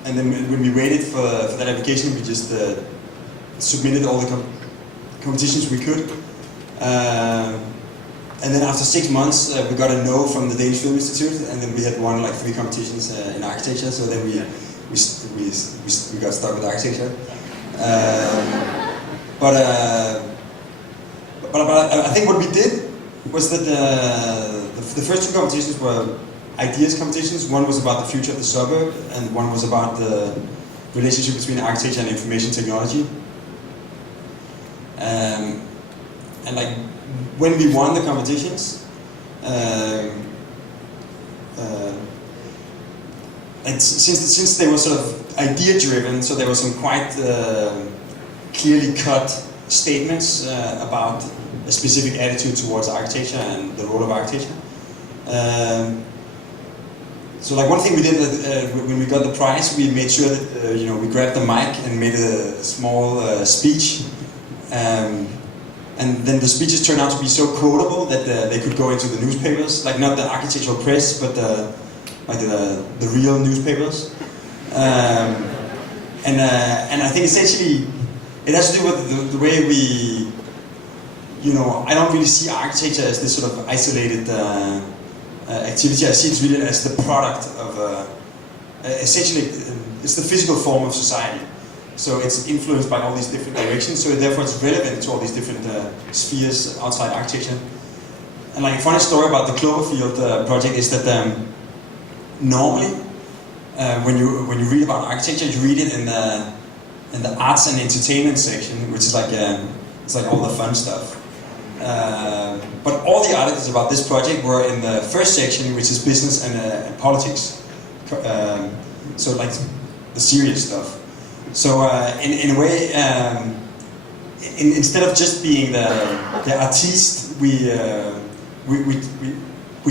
and then when we waited for that application, we just submitted all the competitions we could. And then after 6 months, we got a no from the Danish Film Institute, and then we had won like 3 competitions in architecture. So then we got stuck with architecture. But I think what we did was that the first 2 competitions were ideas competitions. One was about the future of the suburb, and one was about the relationship between architecture and information technology. And like when we won the competitions, and since they were sort of idea driven, so there were some quite clearly cut statements about a specific attitude towards architecture and the role of architecture. So like one thing we did when we got the prize, we made sure that you know, we grabbed the mic and made a small speech. And then the speeches turned out to be so quotable that they could go into the newspapers, like not the architectural press, but like the real newspapers. And I think essentially it has to do with the way we, you know, I don't really see architecture as this sort of isolated activity. I see it really as the product of, essentially it's the physical form of society. So it's influenced by all these different directions, so therefore it's relevant to all these different spheres outside architecture. And like a funny story about the Cloverfield project is that normally when you read about architecture, you read it in the arts and entertainment section, which is like it's like all the fun stuff. But all the articles about this project were in the first section, which is business and politics. So like the serious stuff. So in a way, instead of just being the artiste, we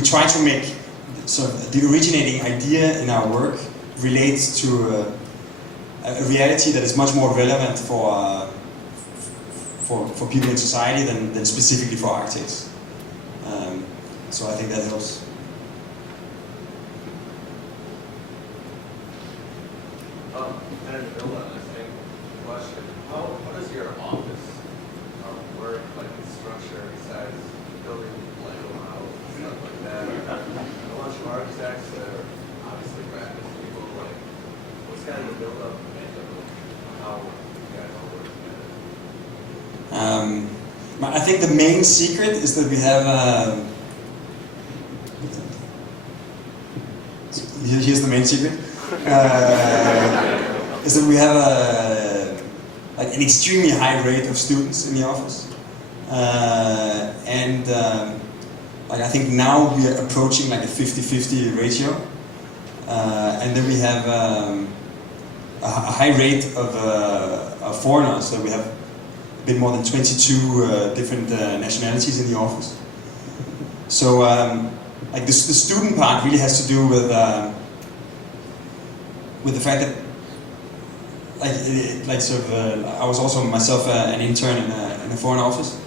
try to make sort of the originating idea in our work relates to a reality that is much more relevant for people in society than specifically for architects. So I think that helps. And to build on the same question, how does your office work, like its structure, besides building like a house and stuff like that? A bunch of architects that are obviously practice people, like what's kind of the build up of how you guys all work together? I think the main secret is that we have here's the main secret. Is that we have like an extremely high rate of students in the office, and like I think now we are approaching like a 50-50 ratio, and then we have a high rate of foreigners. So we have bit more than 22 different nationalities in the office. So like the student part really has to do with the fact that I was also myself an intern in a foreign office.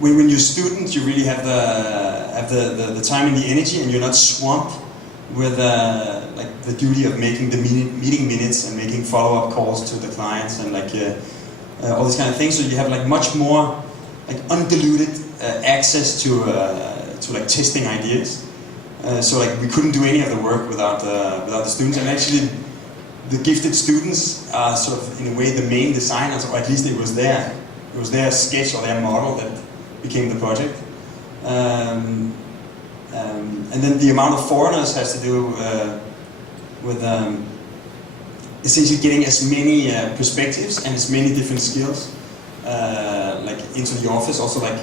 When you're a student, you really have the time and the energy, and you're not swamped with like the duty of making the meeting minutes and making follow-up calls to the clients and like all these kind of things. So you have like much more like undiluted access to like testing ideas. So like we couldn't do any of the work without the students, and actually the gifted students are sort of in a way the main designers, or at least it was their sketch or their model that became the project. And then the amount of foreigners has to do with essentially getting as many perspectives and as many different skills like into the office. Also, like,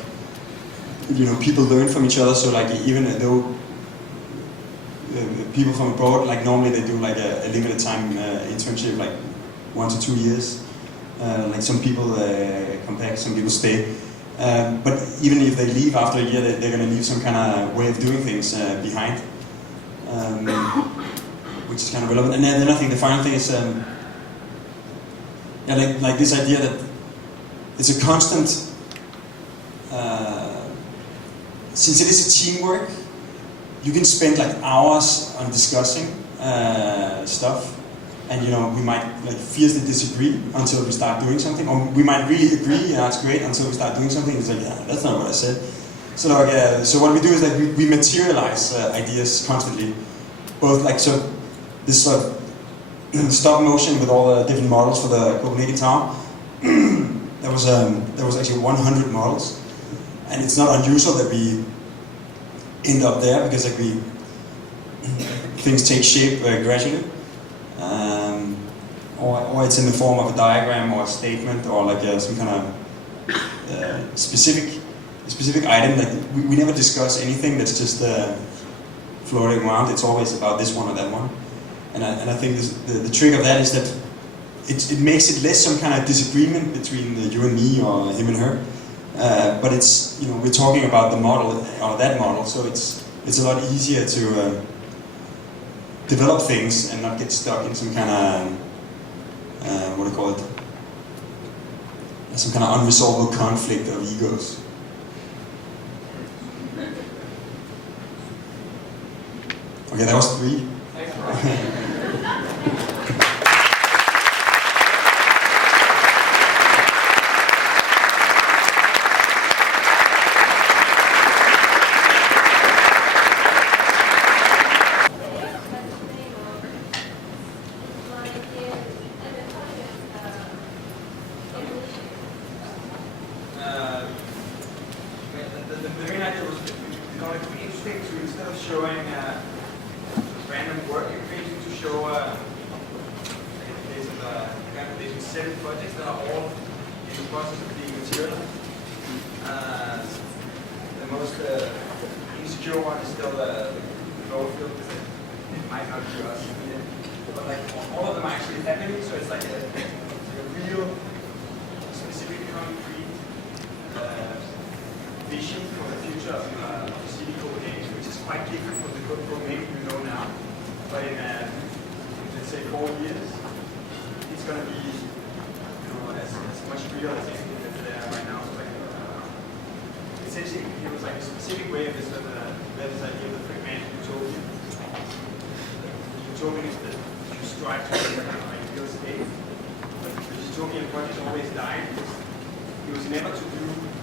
you know, people learn from each other. So like even though people from abroad, like normally they do like a limited time internship, like 1 to 2 years. Like some people come back, some people stay. But even if they leave after a year, they're going to leave some kind of way of doing things behind, which is kind of relevant. And then I think the final thing is, like this idea that it's a constant, since it is a teamwork, you can spend like hours on discussing stuff. And you know, we might like fiercely disagree until we start doing something, or we might really agree, yeah, it's great, until we start doing something. It's like, yeah, that's not what I said. So like, so what we do is that we materialize ideas constantly, both like so this sort of stop motion with all the different models for the Copenhagen Tower. There was actually 100 models, and it's not unusual that we end up there because like things take shape gradually. Or it's in the form of a diagram or a statement or like some kind of specific item. Like we never discuss anything that's just floating around. It's always about this one or that one. And I think the trick of that is that it makes it less some kind of disagreement between you and me or him and her. But it's, you know, we're talking about the model or that model, so it's a lot easier to develop things and not get stuck in some kind of what do you call it? Some kind of unresolvable conflict of egos. Okay, that was 3. The main idea was that we thought it would be interesting to, instead of showing random work you're creating, to show in the case of organization 7 projects that are all in the process of being materialized. The most insecure one is still the lower field, because it might not be us. But like all of them are actually happening, so it's like a real specific concrete vision for the future of the city Copenhagen, which is quite different from the Copenhagen you know now. But in let's say 4 years, it's going to be, you know, as much real as anything that's there right now. So like, essentially, it was like a specific way of this idea of the pragmatic utopia. The utopian is that you strive to be kind of ideal state, but the utopian project always died because it was never to do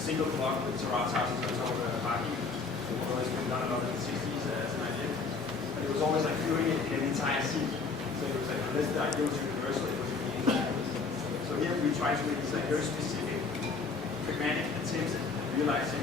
single block with terrace houses on top of the parking, although it's been done a lot in the 60s as an idea. But it was always like doing it in an entire city. So it was like, unless the idea was universal, it was really So here we try to make these like very specific, pragmatic attempts at realizing